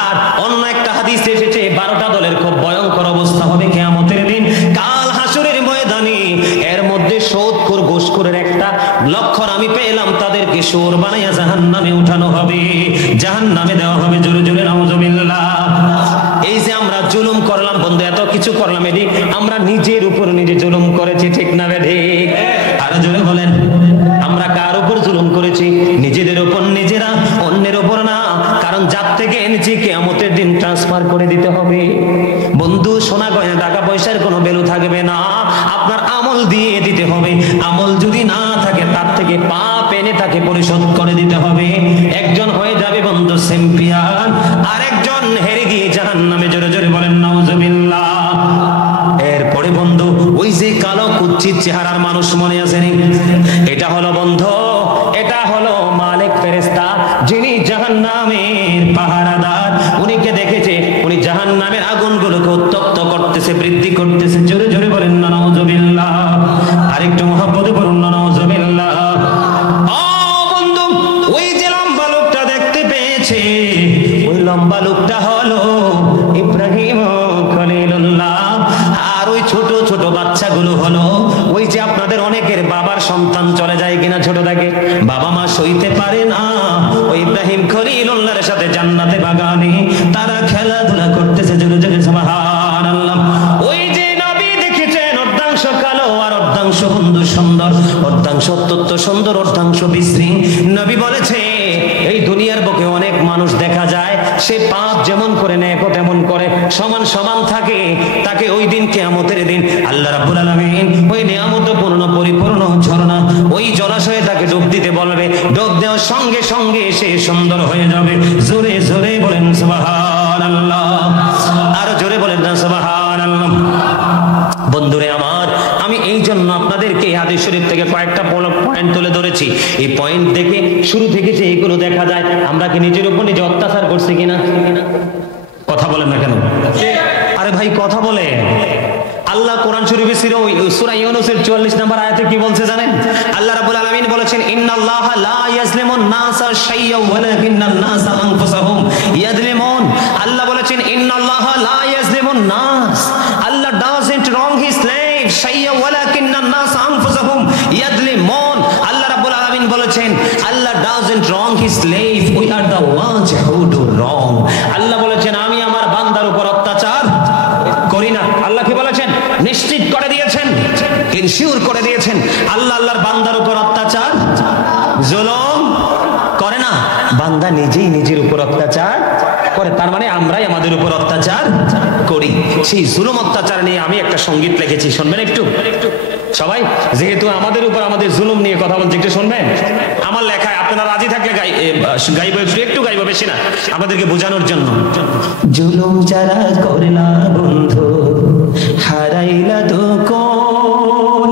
আর অন্য একটা হাদিস এসেছে 12টা দলের খুব ভয়ঙ্কর অবস্থা হবে কিয়ামতের দিন, কাল হাসরের ময়দানে। এর মধ্যে সুদখোর ঘুষখোরের একটা লক্ষণ আমি পেলাম, তাদেরকে সুর বানাইয়া জাহান্নামে উঠানো হবে, জাহান্নামে দেওয়া হবে। জোরে জোরে নাউজুবিল্লাহ। এই যে আমরা জুলুম করলাম বন্ধু, এত কিছু করলাম, এটি আমরা নিজের উপর নিজে জুলুম করেছি, ঠিক না ঠিক? আরো জোরে বলেন, আমরা কার উপর জুলুম করেছি? নিজেদের উপর নিজেরা, অন্যের উপর না। কারণ যার থেকে এনেছি কিয়ামতের দিন ট্রান্সফার করে দিতে হবে বন্ধু। সোনা গয়না টাকা পয়সার কোনো ভ্যালু থাকবে না, আপনার আমল দিয়ে দিতে হবে। আমল যদি না থাকে, তার থেকে পাপ এনে তাকে পরিশোধ করে দিতে হবে। একজন হয়ে যাবে বন্ধু চ্যাম্পিয়ন, আর একজন হেরে গিয়ে জাহান্নামে। জোরে জোরে বলেন নাউজুবিল্লাহ। এরপরে বন্ধু ওই যে কালো কুচ্ছিত চেহারার মানুষ মনে আছে নি? এটা হলো বন্ধু, এটা হলো মালিক ফেরেশতা, যিনি জাহান্নামের পাহারাদার। উনিকে দেখেছে, উনি জাহান্নামের আগুনগুলোকে উত্তপ্ত করতেছে, বৃদ্ধি করতেছে। জোরে জোরে বলেন না নাউজুবিল্লাহ। আরেকটু মুহাব্বতে বলুন না নাউজুবিল্লাহ। ও বন্ধু, ওই যে লম্বা লোকটা দেখতে পেয়েছে, ওই লম্বা লোকটা হলো ইব্রাহিম খলিলুল্লাহ। আর ওই ছোট ছোট বাচ্চাগুলো হলো ওই যে আপনাদের অনেকের বাবার সন্তান চলে যায় কিনা ছোট থাকে, বাবা মা সইতে পারে না, ওই ইব্রাহিম খলিলুল্লাহর সাথে জান্নাতে বাগানে তারা খেলাধুলা করতেছে। জোরে জোরে সুবহানাল্লাহ। ওই যে নবী দেখেছেন, অর্ধাংশ কালো আর অর্ধাংশ বন্ধু সুন্দর, অর্ধাংশ অত্যন্ত সুন্দর, অর্ধাংশ বিশ্রী। নবী বলেছে এই দুনিয়ার বুকে অনেক মানুষ দেখা যায়, সে পাপ যেমন করে নেকও তেমন করে, সমান সমান থাকে। তাকে ওই দিন কিয়ামতের দিন আল্লাহ রাব্বুল আলামিন ওই নিয়ামতপূর্ণ পরিপূর্ণ ঝর্ণা, ওই জলাশয়ে তাকে ডুব দিতে বলবে। ডুব দেওয়ার সঙ্গে সঙ্গে সে সুন্দর হয়ে যাবে। জোরে জোরে বলেন সুবহানাল্লাহ। আর জোরে বলেন না সুবহানাল্লাহ। বন্ধুরে আমার, আমি এই জন্য আপনাদেরকে হাদিস শরীফ থেকে কয়েকটা পয়েন্ট তুলে ধরেছি। এই পয়েন্ট দেখে শুরু থেকে যে এইগুলো দেখা যায়, আমরা কি নিজের উপর নিজে অত্যাচার করছি কিনা? কথা বলেন না কেন? আরে ভাই কথা বলে। আল্লাহ কোরআন শরীফে সূরা ইউনূসের 44 নম্বর আয়াতে কি বলছে জানেন? আল্লাহ রাব্বুল আলামিন বলেছেন, ইন্নাল্লাহা লা ইয়াজলিমুন নাসা শাইয়্যান ওয়ালাকিন্নান নাসা আনফুসাহুম ইয়াজলিমুন। আল্লাহ বলেছেন ইন্নাল্লাহা লা ইয়াজলিমুন নাস, Allah doesn't wrong his slave শাইয়্যান ওয়ালাকিন্নান নাসা আনফুসাহুম ইয়াজলিমুন। আল্লাহ রাব্বুল আলামিন বলেছেন আল্লাহ doesn't wrong his slave, we are the ones who do wrong। আল্লাহ বলেছেন আমি আমার বান্দার উপর অত্যাচার করি না। আল্লাহ কি বলেছেন? নিশ্চিত করে দিয়েছেন, ইনশিওর করে দিয়েছেন আল্লাহ আল্লাহর বান্দার উপর অত্যাচার জুলুম করে না। বান্দা নিজেই নিজের উপর অত্যাচার করে, তার মানে আমরাই আমাদের উপর অত্যাচার করি। সেই জুলুম অত্যাচার নিয়ে আমি একটা সঙ্গীত লিখেছি, শুনবেন একটু সবাই? যেহেতু আমাদের উপর আমাদের জুলুম নিয়ে কথা বলছি, একটু শুনবেন আমার লেখায়। আপনারা রাজি থাকলে গাইব, একটু গাইব, বেশি না, আমাদেরকে বোঝানোর জন্য। জুলুম যারা করলা বন্ধু, হারাইলা তো কোন,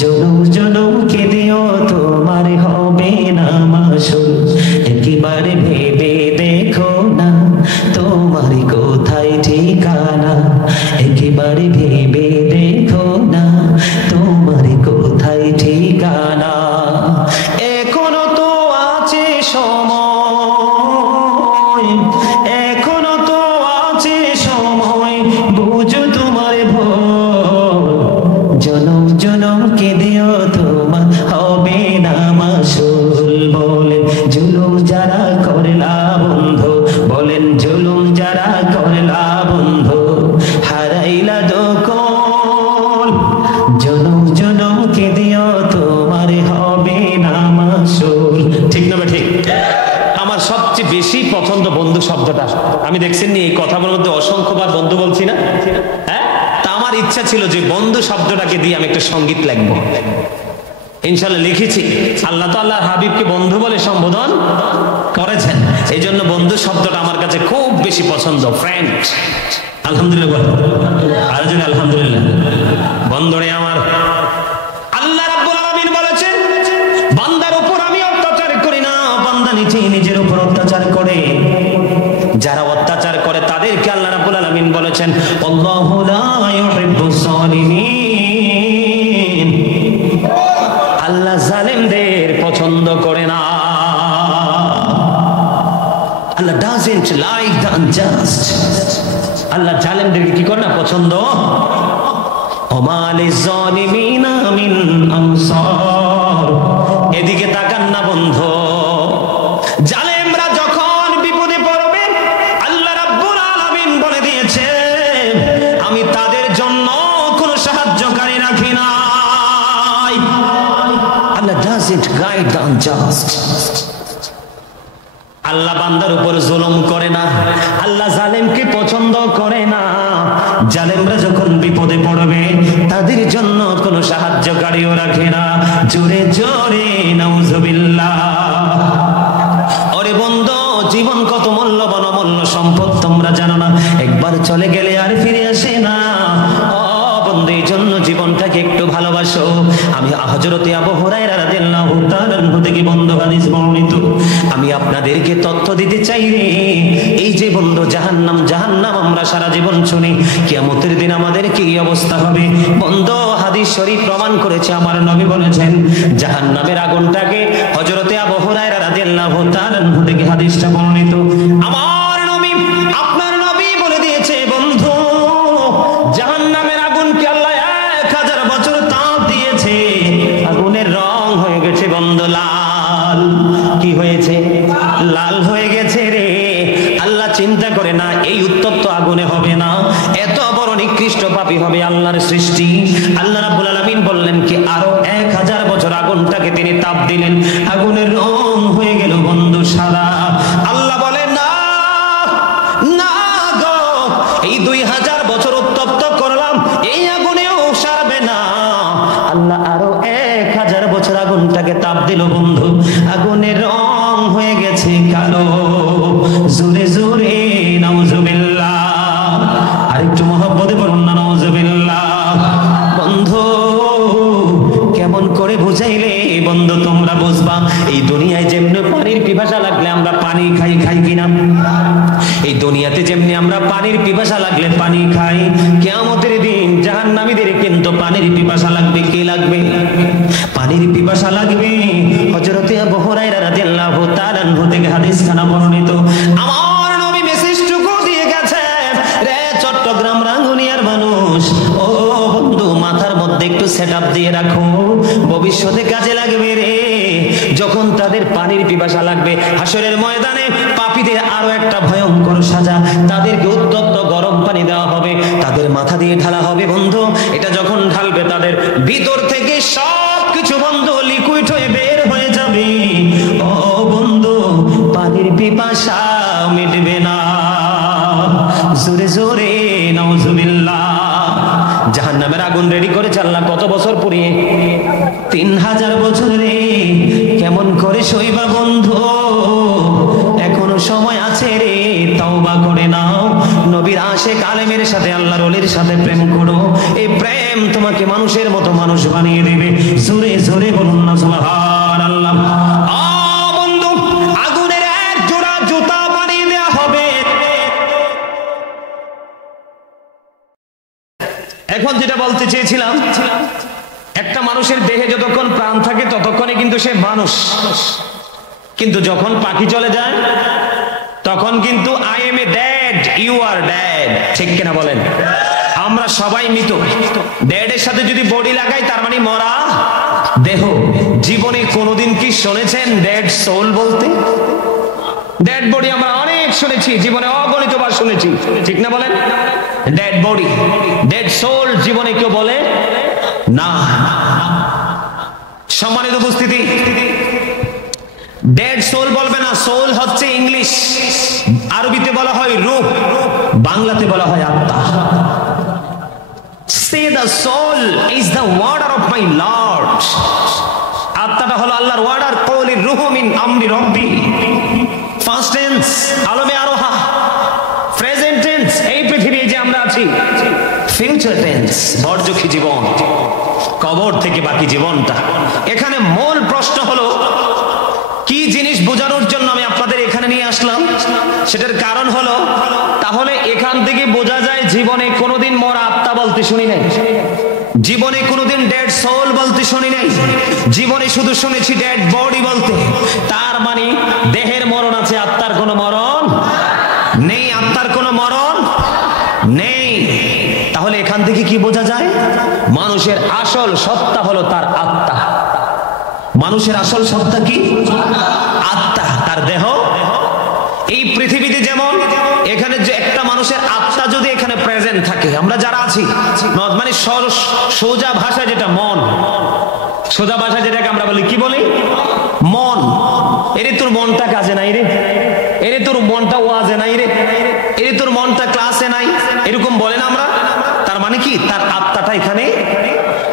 জুলুম জুলুম কে দিও তোমার হবে না মাসুল। একেবারে ভেবে দেখো না তোমার কোথায় ঠিকানা, একেবারে ভেবে দেখো না তোমার কোথায় ঠিকানা। এখনো তো আছে সময়, এখনো তো আছে সময়, বুঝো তোমার ভুল। জনম জনম কে দিও তোমার হবে না মাসুল। বলেন জুলুম যারা করলা বন্ধু, বলেন জুলুম যারা করলা বন্ধু, হারাইলা দোকল। জনম জনম কে দিও তোমার হবে না মাসুল। ঠিক না ঠিক? আমার সবচেয়ে বেশি পছন্দ বন্ধু শব্দটা। আমি দেখছেন নি এই কথার মধ্যে অসংখ্যবার বন্ধু বলছি না? হ্যাঁ, তা আমার ইচ্ছা ছিল যে বন্ধু শব্দটাকে দিয়ে আমি একটা সঙ্গীত লিখবো। ইনশাআল্লাহ লিখেছি। আল্লাহ তো আল্লাহর হাবিবকে বন্ধু বলে সম্বোধন করেছেন, এই জন্য বন্ধু শব্দটা আমার কাছে খুব বেশি পছন্দ। ফ্রেন্ড, আলহামদুলিল্লাহ, আর যদি আলহামদুলিল্লাহ। বন্ধুরে আমার, আল্লাহ রাব্বুল আলামিন বলেছেন বান্দার উপর আমি অত্যাচার করি না, বান্দা নিজের উপর অত্যাচার করে। যারা অত্যাচার করে তাদেরকে আল্লাহ রাব্বুল আলামিন বলেছেন আল্লাহু লা ইউহিব্বুস সালিমিন, আল্লাহ জালেমদের পছন্দ করে না। আল্লাহ doesn't like the unjust, আল্লাহ জালেমদেরকে কি করে না, পছন্দ। ওমা লিয-যালিমিনা মিন আনসার, এদিকে তাকান না বন্ধু। জালেমরা যখন বিপদে পড়বে আল্লাহ রাব্বুল আলামিন বলে দিয়েছে আমি তাদের জন্য কোনো সাহায্যকারী রাখি না। Allah doesn't guide the unjust, আল্লাহ বান্দার উপর জুলুম করে না, আল্লাহ জালেমকে পছন্দ করে না। জালেমরা যখন বিপদে পড়বে তাদের জন্য কোনো সাহায্যকারীও রাখে না। জোরে জোরে নাউজুবিল্লাহ। ওরে বন্ধু, জীবন কত মূল্যবান, অমূল্য সম্পদ তোমরা জানো না, একবার চলে গেলে আর ফিরে আসে না। বন্ধু, এই জন্য জীবনটাকে একটু ভালোবাসো। আমি হযরতে আবু হুরায়রা রাদিয়াল্লাহু তাআলা আনহু থেকে বন্ধু হাদিস বর্ণিত, আমি আপনাদেরকে তথ্য দিতে চাই রে। এই যে বন্ধু জাহান্নাম আমরা সারা জীবন শুনি, কিয়ামতের দিন আমাদের কি অবস্থা হবে? বন্ধু, হাদিস শরীফ প্রমাণ করেছে, আমার নবী বলেছেন জাহান্নামের আগুনটাকে, হযরতে আবু হুরায়রা রাদিয়াল্লাহু তাআলা আনহু থেকে হাদিসটা বর্ণিত, আমার নবী আপনার নবী বলে দিয়েছে বন্ধু, জাহান্নামের আগুনকে আল্লাহ 1000 বছর তাপ দিয়েছে, আগুনের রং হয়ে গেছে বন্ধু লাল। কি হয়েছে? লাল হয়ে গেছে রে। আল্লাহ চিন্তা করে না এই উত্তপ্ত আগুনে হবে না, এত বড় নিকৃষ্ট পাপী হবে আল্লাহর সৃষ্টি। আল্লাহ রাব্বুল আলামিন বললেন কি আরো 1000 বছর আগুনটাকে তিনি তাপ দিলেন, আগুনের রং হয়ে গেল বন্ধু সাদা। আল্লাহ বলে না না গো, এই 2000 বছর উত্তপ্ত করলাম, এই আগুনেও সারবে না। আল্লাহ আরো 1000 বছর আগুনটাকে তাপ দিল বন্ধু, আগুনের রং হয়ে গেছে কালো। জোরে জোরে নাউজুবিল্লাহ, আরেকটু মহব্বতে বলুন না নাউজুবিল্লাহ। বন্ধু, কেমন করে বুঝাইলে বন্ধু তোমরা বুঝবা? এই দুনিয়ায় যেমনি পানির পিপাসা লাগলে আমরা পানি খাই কিনা, এই দুনিয়াতে যেমনি আমরা পানির পিপাসা লাগলে পানি খাই, কিয়ামতের দিন জাহান্নামীদের কিন্তু পানির পিপাসা লাগবে। কি লাগবে? পানির পিপাসা লাগবে। হযরতে আবু হুরায়রা রাদিয়াল্লাহু তাআলা আনহু থেকে হাদিসখানা বর্ণিত, আমার নবী মেসেজটুকু দিয়ে গেছে রে চট্টগ্রাম রাঙ্গুনিয়ার মানুষ, ও বন্ধু মাথার মধ্যে একটু সেটআপ দিয়ে রাখো, ভবিষ্যতে কাজে লাগবে রে। যখন তাদের পানির পিপাসা লাগবে হাসরের ময়দানে পাপীদের আরো একটা ভয়ঙ্কর সাজা, তাদেরকে উত্তপ্ত গরম পানি দেওয়া হবে, তাদের মাথা দিয়ে ঢালা হবে বন্ধু। এটা যখন ঢালবে তাদের ভিতর থেকে সবকিছু বন্ধু লিকুইড হয়ে বের হয়ে যাবে। ও বন্ধু, পানির পিপাসা মিটবে না। জোরে জোরে নাউজুবিল্লাহ। জাহান্নামের আগুন রেডি করেছে আল্লাহ কত বছর পুড়িয়ে? 3000 বছর রে। কেমন করে সইবা বন্ধু? এখনো সময় আছে রে, তওবা করে নাও। নবীর আশিক আলেমের সাথে আল্লাহর ওলির সাথে প্রেম করো, এই প্রেম তোমাকে মানুষের মতো মানুষ বানিয়ে দেবে। জোরে জোরে বলুন না সুবহানাল্লাহ। বন্ধু, আগুনের এক জোড়া জুতা বানিয়ে দেওয়া হবে। এখন যেটা বলতে চেয়েছিলাম, একটা মানুষের দেহে যতক্ষণ প্রাণ থাকে ততক্ষণে কিন্তু সে মানুষ, কিন্তু যখন পাখি চলে যায় তখন কিন্তু I am a dad, you are dad. ঠিক কিনা বলেন? আমরা সবাই মৃত। ড্যাডের সাথে যদি বডি লাগাই তার মানে মরা দেহ। জীবনে কোনোদিন কি শুনেছেন ড্যাড সোল বলতে? ডেড বডি আমরা অনেক শুনেছি, জীবনে অগণিতবার শুনেছি, ঠিক না বলেন? ডেড বডি, ডেড সোল জীবনে কেউ বলে না। সম্মানিত উপস্থিতি, ডেড সোল বলবে না। সোল হচ্ছে ইংলিশ, আরবিতে বলা হয় রূহ, বাংলাতে বলা হয় আত্মা। Say the soul is the water of my Lord. আল্লাহর ওয়ার্ডার কওলির রূহু মিন আমরি রাব্বি। ফার্স্ট টেন্স আলমে আরোহা, প্রেজেন্ট টেন্স এই পৃথিবী যে আমরা আছি, ফিউচার টেন্স বর্জখী জীবন, কবর থেকে বাকি জীবনটা। এখানে মূল প্রশ্ন হলো কি জিনিস বোঝানোর জন্য আমি আপনাদের এখানে নিয়ে আসলাম, সেটার কারণ হলো তাহলে এখান থেকে বোঝা যায় জীবনে কোনোদিন মরা আত্মা বলতে শুনি নাই, জীবনে কোনোদিন ডেড সোল বলতে শুনি নাই, জীবনে শুধু শুনেছি ডেড বডি বলতে। তার মানে দেহের মরণ আছে, আত্মার কোনো মরণ নেই, আত্মার কোনো মরণ নেই। তাহলে এখান থেকে কি বোঝা যায়? মানুষের আসল সত্তা হলো তার আত্মা। মানুষের আসল সত্তা কি? আত্মা, তার দেহ। এই পৃথিবীতে যেমন এখানে যে একটা মানুষের আত্মা যদি এখানে প্রেজেন্ট থাকে, আমরা যারা আছি, মানে সোজা ভাষা যেটা মন, সোজা ভাষা যেটাকে আমরা বলি কি বলি? মন। এরে তোর মনটা কাজে নাই রে, এরে তোর মনটা ওয়াজে নাই রে, এরে তোর মনটা ক্লাসে নাই, এরকম বলেন আমরা। তার মানে কি? তার আত্মাটা এখানে,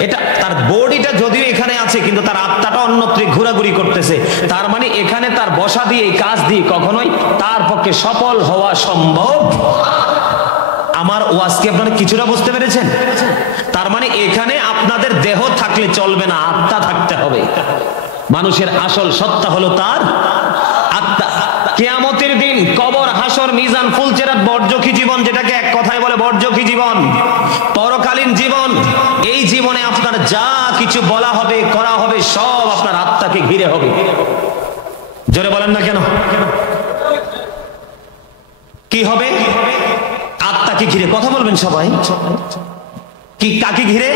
এটা তার বডিটা যদিও এখানে আছে কিন্তু তার আত্মাটা অন্যত্র ঘোরাঘুরি করতেছে। তার মানে এখানে তার বসা দিয়ে এই কাজ দিয়ে কখনোই তার পক্ষে সফল হওয়া সম্ভব। আমার ওয়াজ কি আপনারা কিছুটা বুঝতে পেরেছেন? তার মানে এখানে আপনাদের দেহ থাকলে চলবে না, আত্মা থাকতে হবে। মানুষের আসল সত্তা হলো তার আত্মা। কিয়ামতের দিন কবর, হাসর, মিজান, ফুলচেরাত, বর্জখী জীবন, যেটাকে এক কথায় বলে বর্জখী জীবন, পরকালীন জীবন। এই জীবনে আপনার যা কিছু বলা হবে, করা হবে, সব আপনার আত্মাকে ঘিরে হবে। জোরে বলেন না কেন? কি হবে? আত্মাকে ঘিরে। কথা বলবেন সবাই। কি কাকে ঘিরে?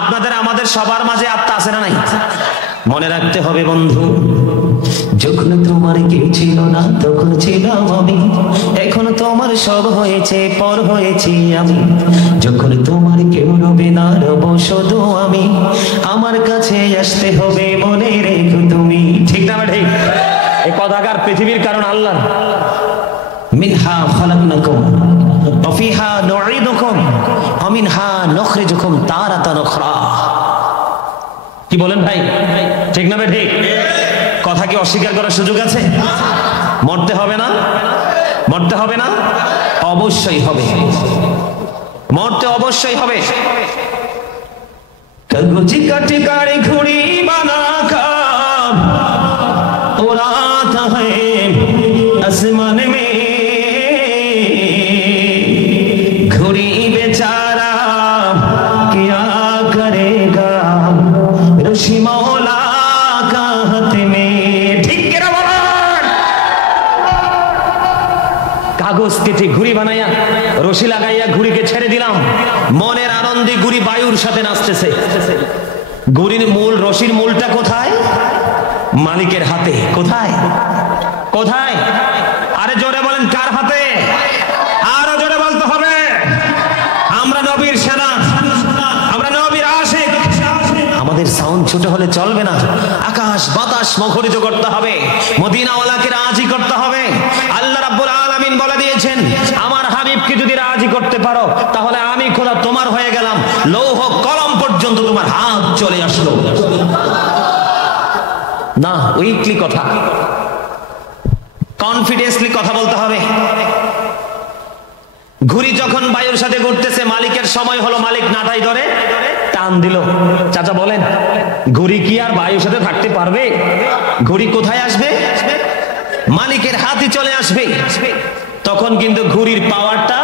আপনাদের আমাদের সবার মাঝে আত্মা আছে না নাই? মনে রাখতে হবে বন্ধু, যখন তোমার কেউ ছিল না তখন ছিলাম আমি, এখন তোমার সব হয়েছে, পর হয়েছি আমি। যখন তোমার কেউ রবে না, রব শুধু আমি। আমার কাছে আসতে হবে, মনে রেখো তুমি। ঠিক না ঠিক? এই কথাকার পৃথিবীর কারণ আল্লাহ। মিনহা খালাকনাকুম ওয়া ফিহা নুঈদুকুম ওয়া মিনহা নুখরিজুকুম তারাতান উখরা। কি বলেন ভাই? ঠিক না ভাই? ঠিক। কথা কি অস্বীকার করার সুযোগ আছে? মরতে হবে না? মরতে হবে না? অবশ্যই হবে, মরতে অবশ্যই হবে। কাগজি কাটি গাড়ি ঘুড়ি বানা কা উড়াতা হ্যায় আসমান মে, ঘুড়ি বেচারা কিয়া করেগা রশি মৌলা কা হাত মে। ঠিক কিনা বলেন? কাগজ কেটে ঘুড়ি বানাইয়া, রশি লাগাইয়া ঘুড়িকে ছেড়ে দিলাম, মনের আনন্দে ঘুড়ি বায়ুর সাথে নাচতেছে। ঘুড়ির মূল, রশির মূলটা কোথায়? মালিকের হাতে। কোথায়? কোথায়? আরে জোরে বলেন, কার হাতে? আরো জোরে বলতে হবে। আমরা নবীর সেনা, আমরা নবীর আশিক। আমাদের সাউন্ড ছোট হলে চলবে না, আকাশ বাতাস মুখরিত করতে হবে, মদিনাওয়ালাকে রাজি করতে হবে। আল্লাহ রাব্বুল আলামিন বলে দিয়েছেন, আমার হাবিবকে যদি রাজি করতে পারো তাহলে আমি খোদা তোমার হয়ে গেলাম। লৌহ কলম পর্যন্ত তোমার হাত চলে আসলো না। উইকলি কথা, কনফিডেন্সলি কথা বলতে হবে। ঘুড়ি যখন বায়ুর সাথে ঘুরতেছে, মালিকের সময় হলো, মালিক নাটাই ধরে টান দিল। চাচা বলেন, ঘুড়ি কি আর বায়ুর সাথে থাকতে পারবে? ঘুড়ি কোথায় আসবে? মালিকের হাতে চলে আসবে। তখন কিন্তু ঘুড়ির পাওয়ারটা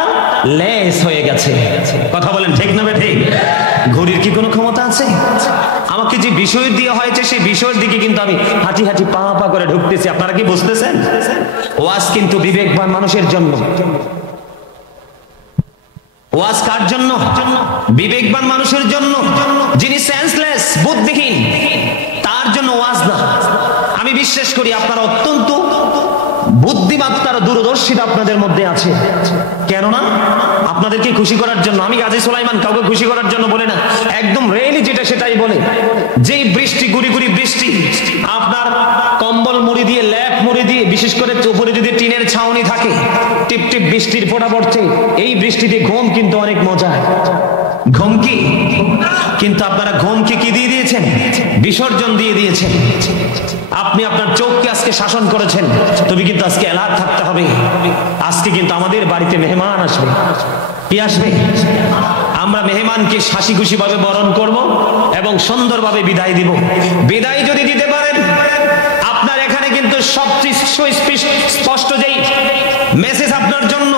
লেস হয়ে গেছে। কথা বলেন ঠিক না ঠিক? ঘুড়ির কি কোনো ক্ষমতা আছে? আমাকে যে বিষয় দিয়ে হয়েছে সেই বিষয়ের দিকে কিন্তু আমি হাঁটি হাঁটি পা পা করে ঢুকতেছি। আপনারা কি বুঝতেছেন? ওয়াজ কিন্তু বিবেকবান মানুষের জন্য। ওয়াজ কার জন্য? বিবেকবান মানুষের জন্য। যিনি সেন্সলেস, বুদ্ধিহীন, তার জন্য ওয়াজ না। আমি বিশ্বাস করি আপনারা অত্যন্ত বুদ্ধিমত্তার দূরদর্শিতা আপনাদের মধ্যে আছে। কেননা আপনাদেরকে খুশি করার জন্য। আমি গাজী সুলাইমান কাউকে খুশি করার জন্য বলে না, একদম রিয়েলি যেটা সেটাই বলে। যেই বৃষ্টি, গুড়ি গুড়ি বৃষ্টি, আপনার কম্বল মুড়ি দিয়ে, ল্যাপ মুড়ি দিয়ে, বিশেষ করে উপরে যদি টিনের ছাউনি থাকে, টিপ টিপ বৃষ্টির ফোঁটা পড়ছে, এই বৃষ্টিতে ঘুম কিন্তু অনেক মজা। ঘুম কি? কিন্তু আপনারা ঘুমকে কি দিয়ে দিয়েছেন? বিসর্জন দিয়ে দিয়েছেন, আপনি আপনার চোখকে আজকে শাসন করেছেন, তুমি কিন্তু আজকে অ্যালার্ট থাকতে হবে। আজকে কিন্তু আমাদের বাড়িতে মেহমান আসবে। কি আসবে? আমরা মেহমানকে হাসি খুশি ভাবে বরণ করব এবং সুন্দরভাবে বিদায় দিব। বিদায় যদি দিতে পারেন, আপনার এখানে কিন্তু সবচেয়ে স্পষ্ট যেই মেসেজ আপনার জন্য,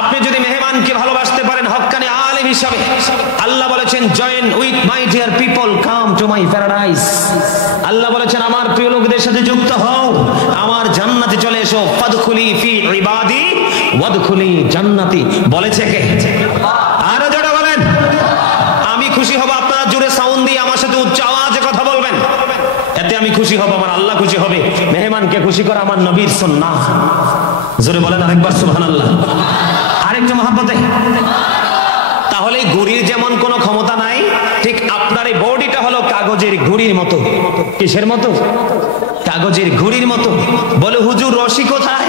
আপনি যদি মেহমানকে ভালোবাসতে পারেন হক্কানি আলেম হিসাবে, আল্লাহ বলেছেন join with my dear people, come to my paradise. Allah বলেছেন আমার প্রিয় লোকদের সাথে যুক্ত হও, আমার জান্নাতে চলে এসো। ফাদখুলি ফি ইবাদি ওয়াদখুলি জান্নাতি। বলেছে কে? আরো জোরে বলেন। আমি খুশি হব আপনারা জোরে সাউন্ড দিয়ে আমার সাথে উচ্চ আওয়াজে কথা বলবেন, এতে আমি খুশি হব, আমার আল্লাহ খুশি হবে। মেহমানকে খুশি করা আমার নবীর সুন্নাহ। জোরে বলেন আরেকবার সুবহানাল্লাহ। আরেকটু মহব্বতে। তাহলে ঘড়ির যেমন কোনো ক্ষমতা নাই, ঠিক আপনার এই বডিটা হলো কাগজের ঘড়ির মতো। কিসের মতো? কাগজের ঘড়ির মতো। বলে হুজুর রশি কোথায়?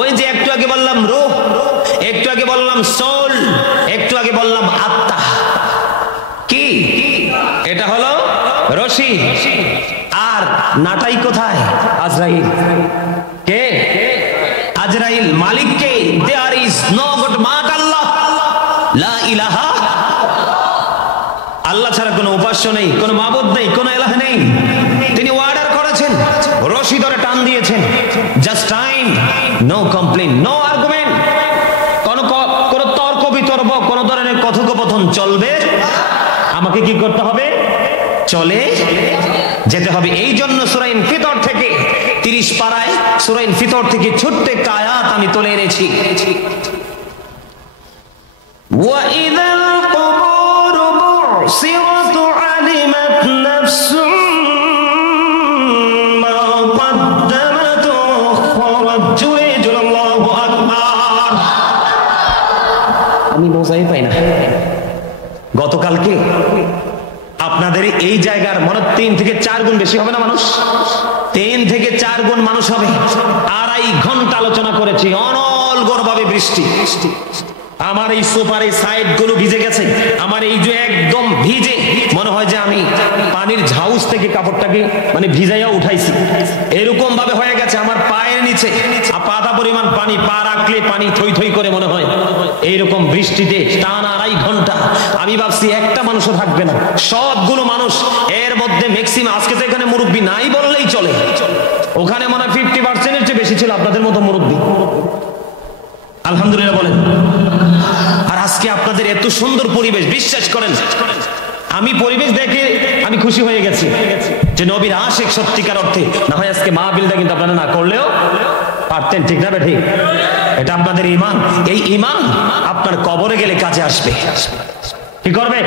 ওই যে একটু আগে বললাম রূহ, একটু আগে বললাম সোল, একটু আগে বললাম আত্মা। কি এটা হলো রশি। আর নাটাই কোথায়? আজরাইল। কে? আজরাইল। মালিক কে? There is no God but Allah, লা ইলাহা। আল্লাহ ছাড়া কোনো উপাস্য নেই, কোনো মাবুদ নেই, কোনো ইলাহ নেই। তিনি অর্ডার করেছেন, রশি ধরে টান দিয়েছেন। Just time, no complain, no argument. কোন তর্ক বিতর্ক, কোন ধরনের কথোপকথন চলবে? আমাকে কি করতে হবে? চলে যেতে হবে। এই জন্য সূরা ইনফিতর থেকে 30 পারায় সূরা ইনফিতর থেকে ছোট্ট একটা আয়াত আমি তুলে এনেছি। وَإِذَا الْقُبُورُ بُعْثِرَتْ عَلِمَتْ نَفْسٌ مَا قَدَّمَتْ وَأَخَّرَتْ جُرِيجُ اللَّهُ أَكْبَرُ। আমি বোঝাই পাই না। গতকালকে আপনাদের এই জায়গার মনে 3 থেকে 4 গুণ বেশি হবে না মানুষ? 3 থেকে 4 গুণ মানুষ হবে। 2.5 ঘন্টা আলোচনা করেছি, অনর্গল ভাবে বৃষ্টি। আমার এই সোফার এই সাইড গুলো ভিজে গেছে, আমার এই যে একদম ভিজে, মনে হয় যে আমি পানির ঝাউস থেকে কাপড়টাকে মানে ভিজাইয়া উঠাইছি, এরকম ভাবে হয়ে গেছে। আমার পায়ের নিচে পাতা পরিমাণ পানি, পা রাখলে পানি থই থই করে মনে হয়। এইরকম বৃষ্টিতে টানা 2.5 ঘন্টা আমি ভাবছি একটা মানুষও থাকবে না, সবগুলো মানুষ। এর মধ্যে ম্যাক্সিমাম, আজকে তো এখানে মুরব্বী নাই বললেই চলে, ওখানে মনে হয় 50%-এর চেয়ে বেশি ছিল আপনাদের মতো মুরব্বী। আলহামদুলিল্লাহ বলেন। আর আজকে আপনাদের এত সুন্দর পরিবেশ, বিশ্বাস করেন আমি পরিবেশ দেখে আমি খুশি হয়ে গেছি যে নবীর আশিক সত্যিকার অর্থে। না হয় আজকে মাহফিলটা কিন্তু আপনারা না করলেও পারতেন, ঠিক না ঠিক? এটা আপনাদের ঈমান। এই ঈমান আপনার কবরে গেলে কাজে আসবে। কি করবে?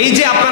এই যে আপনার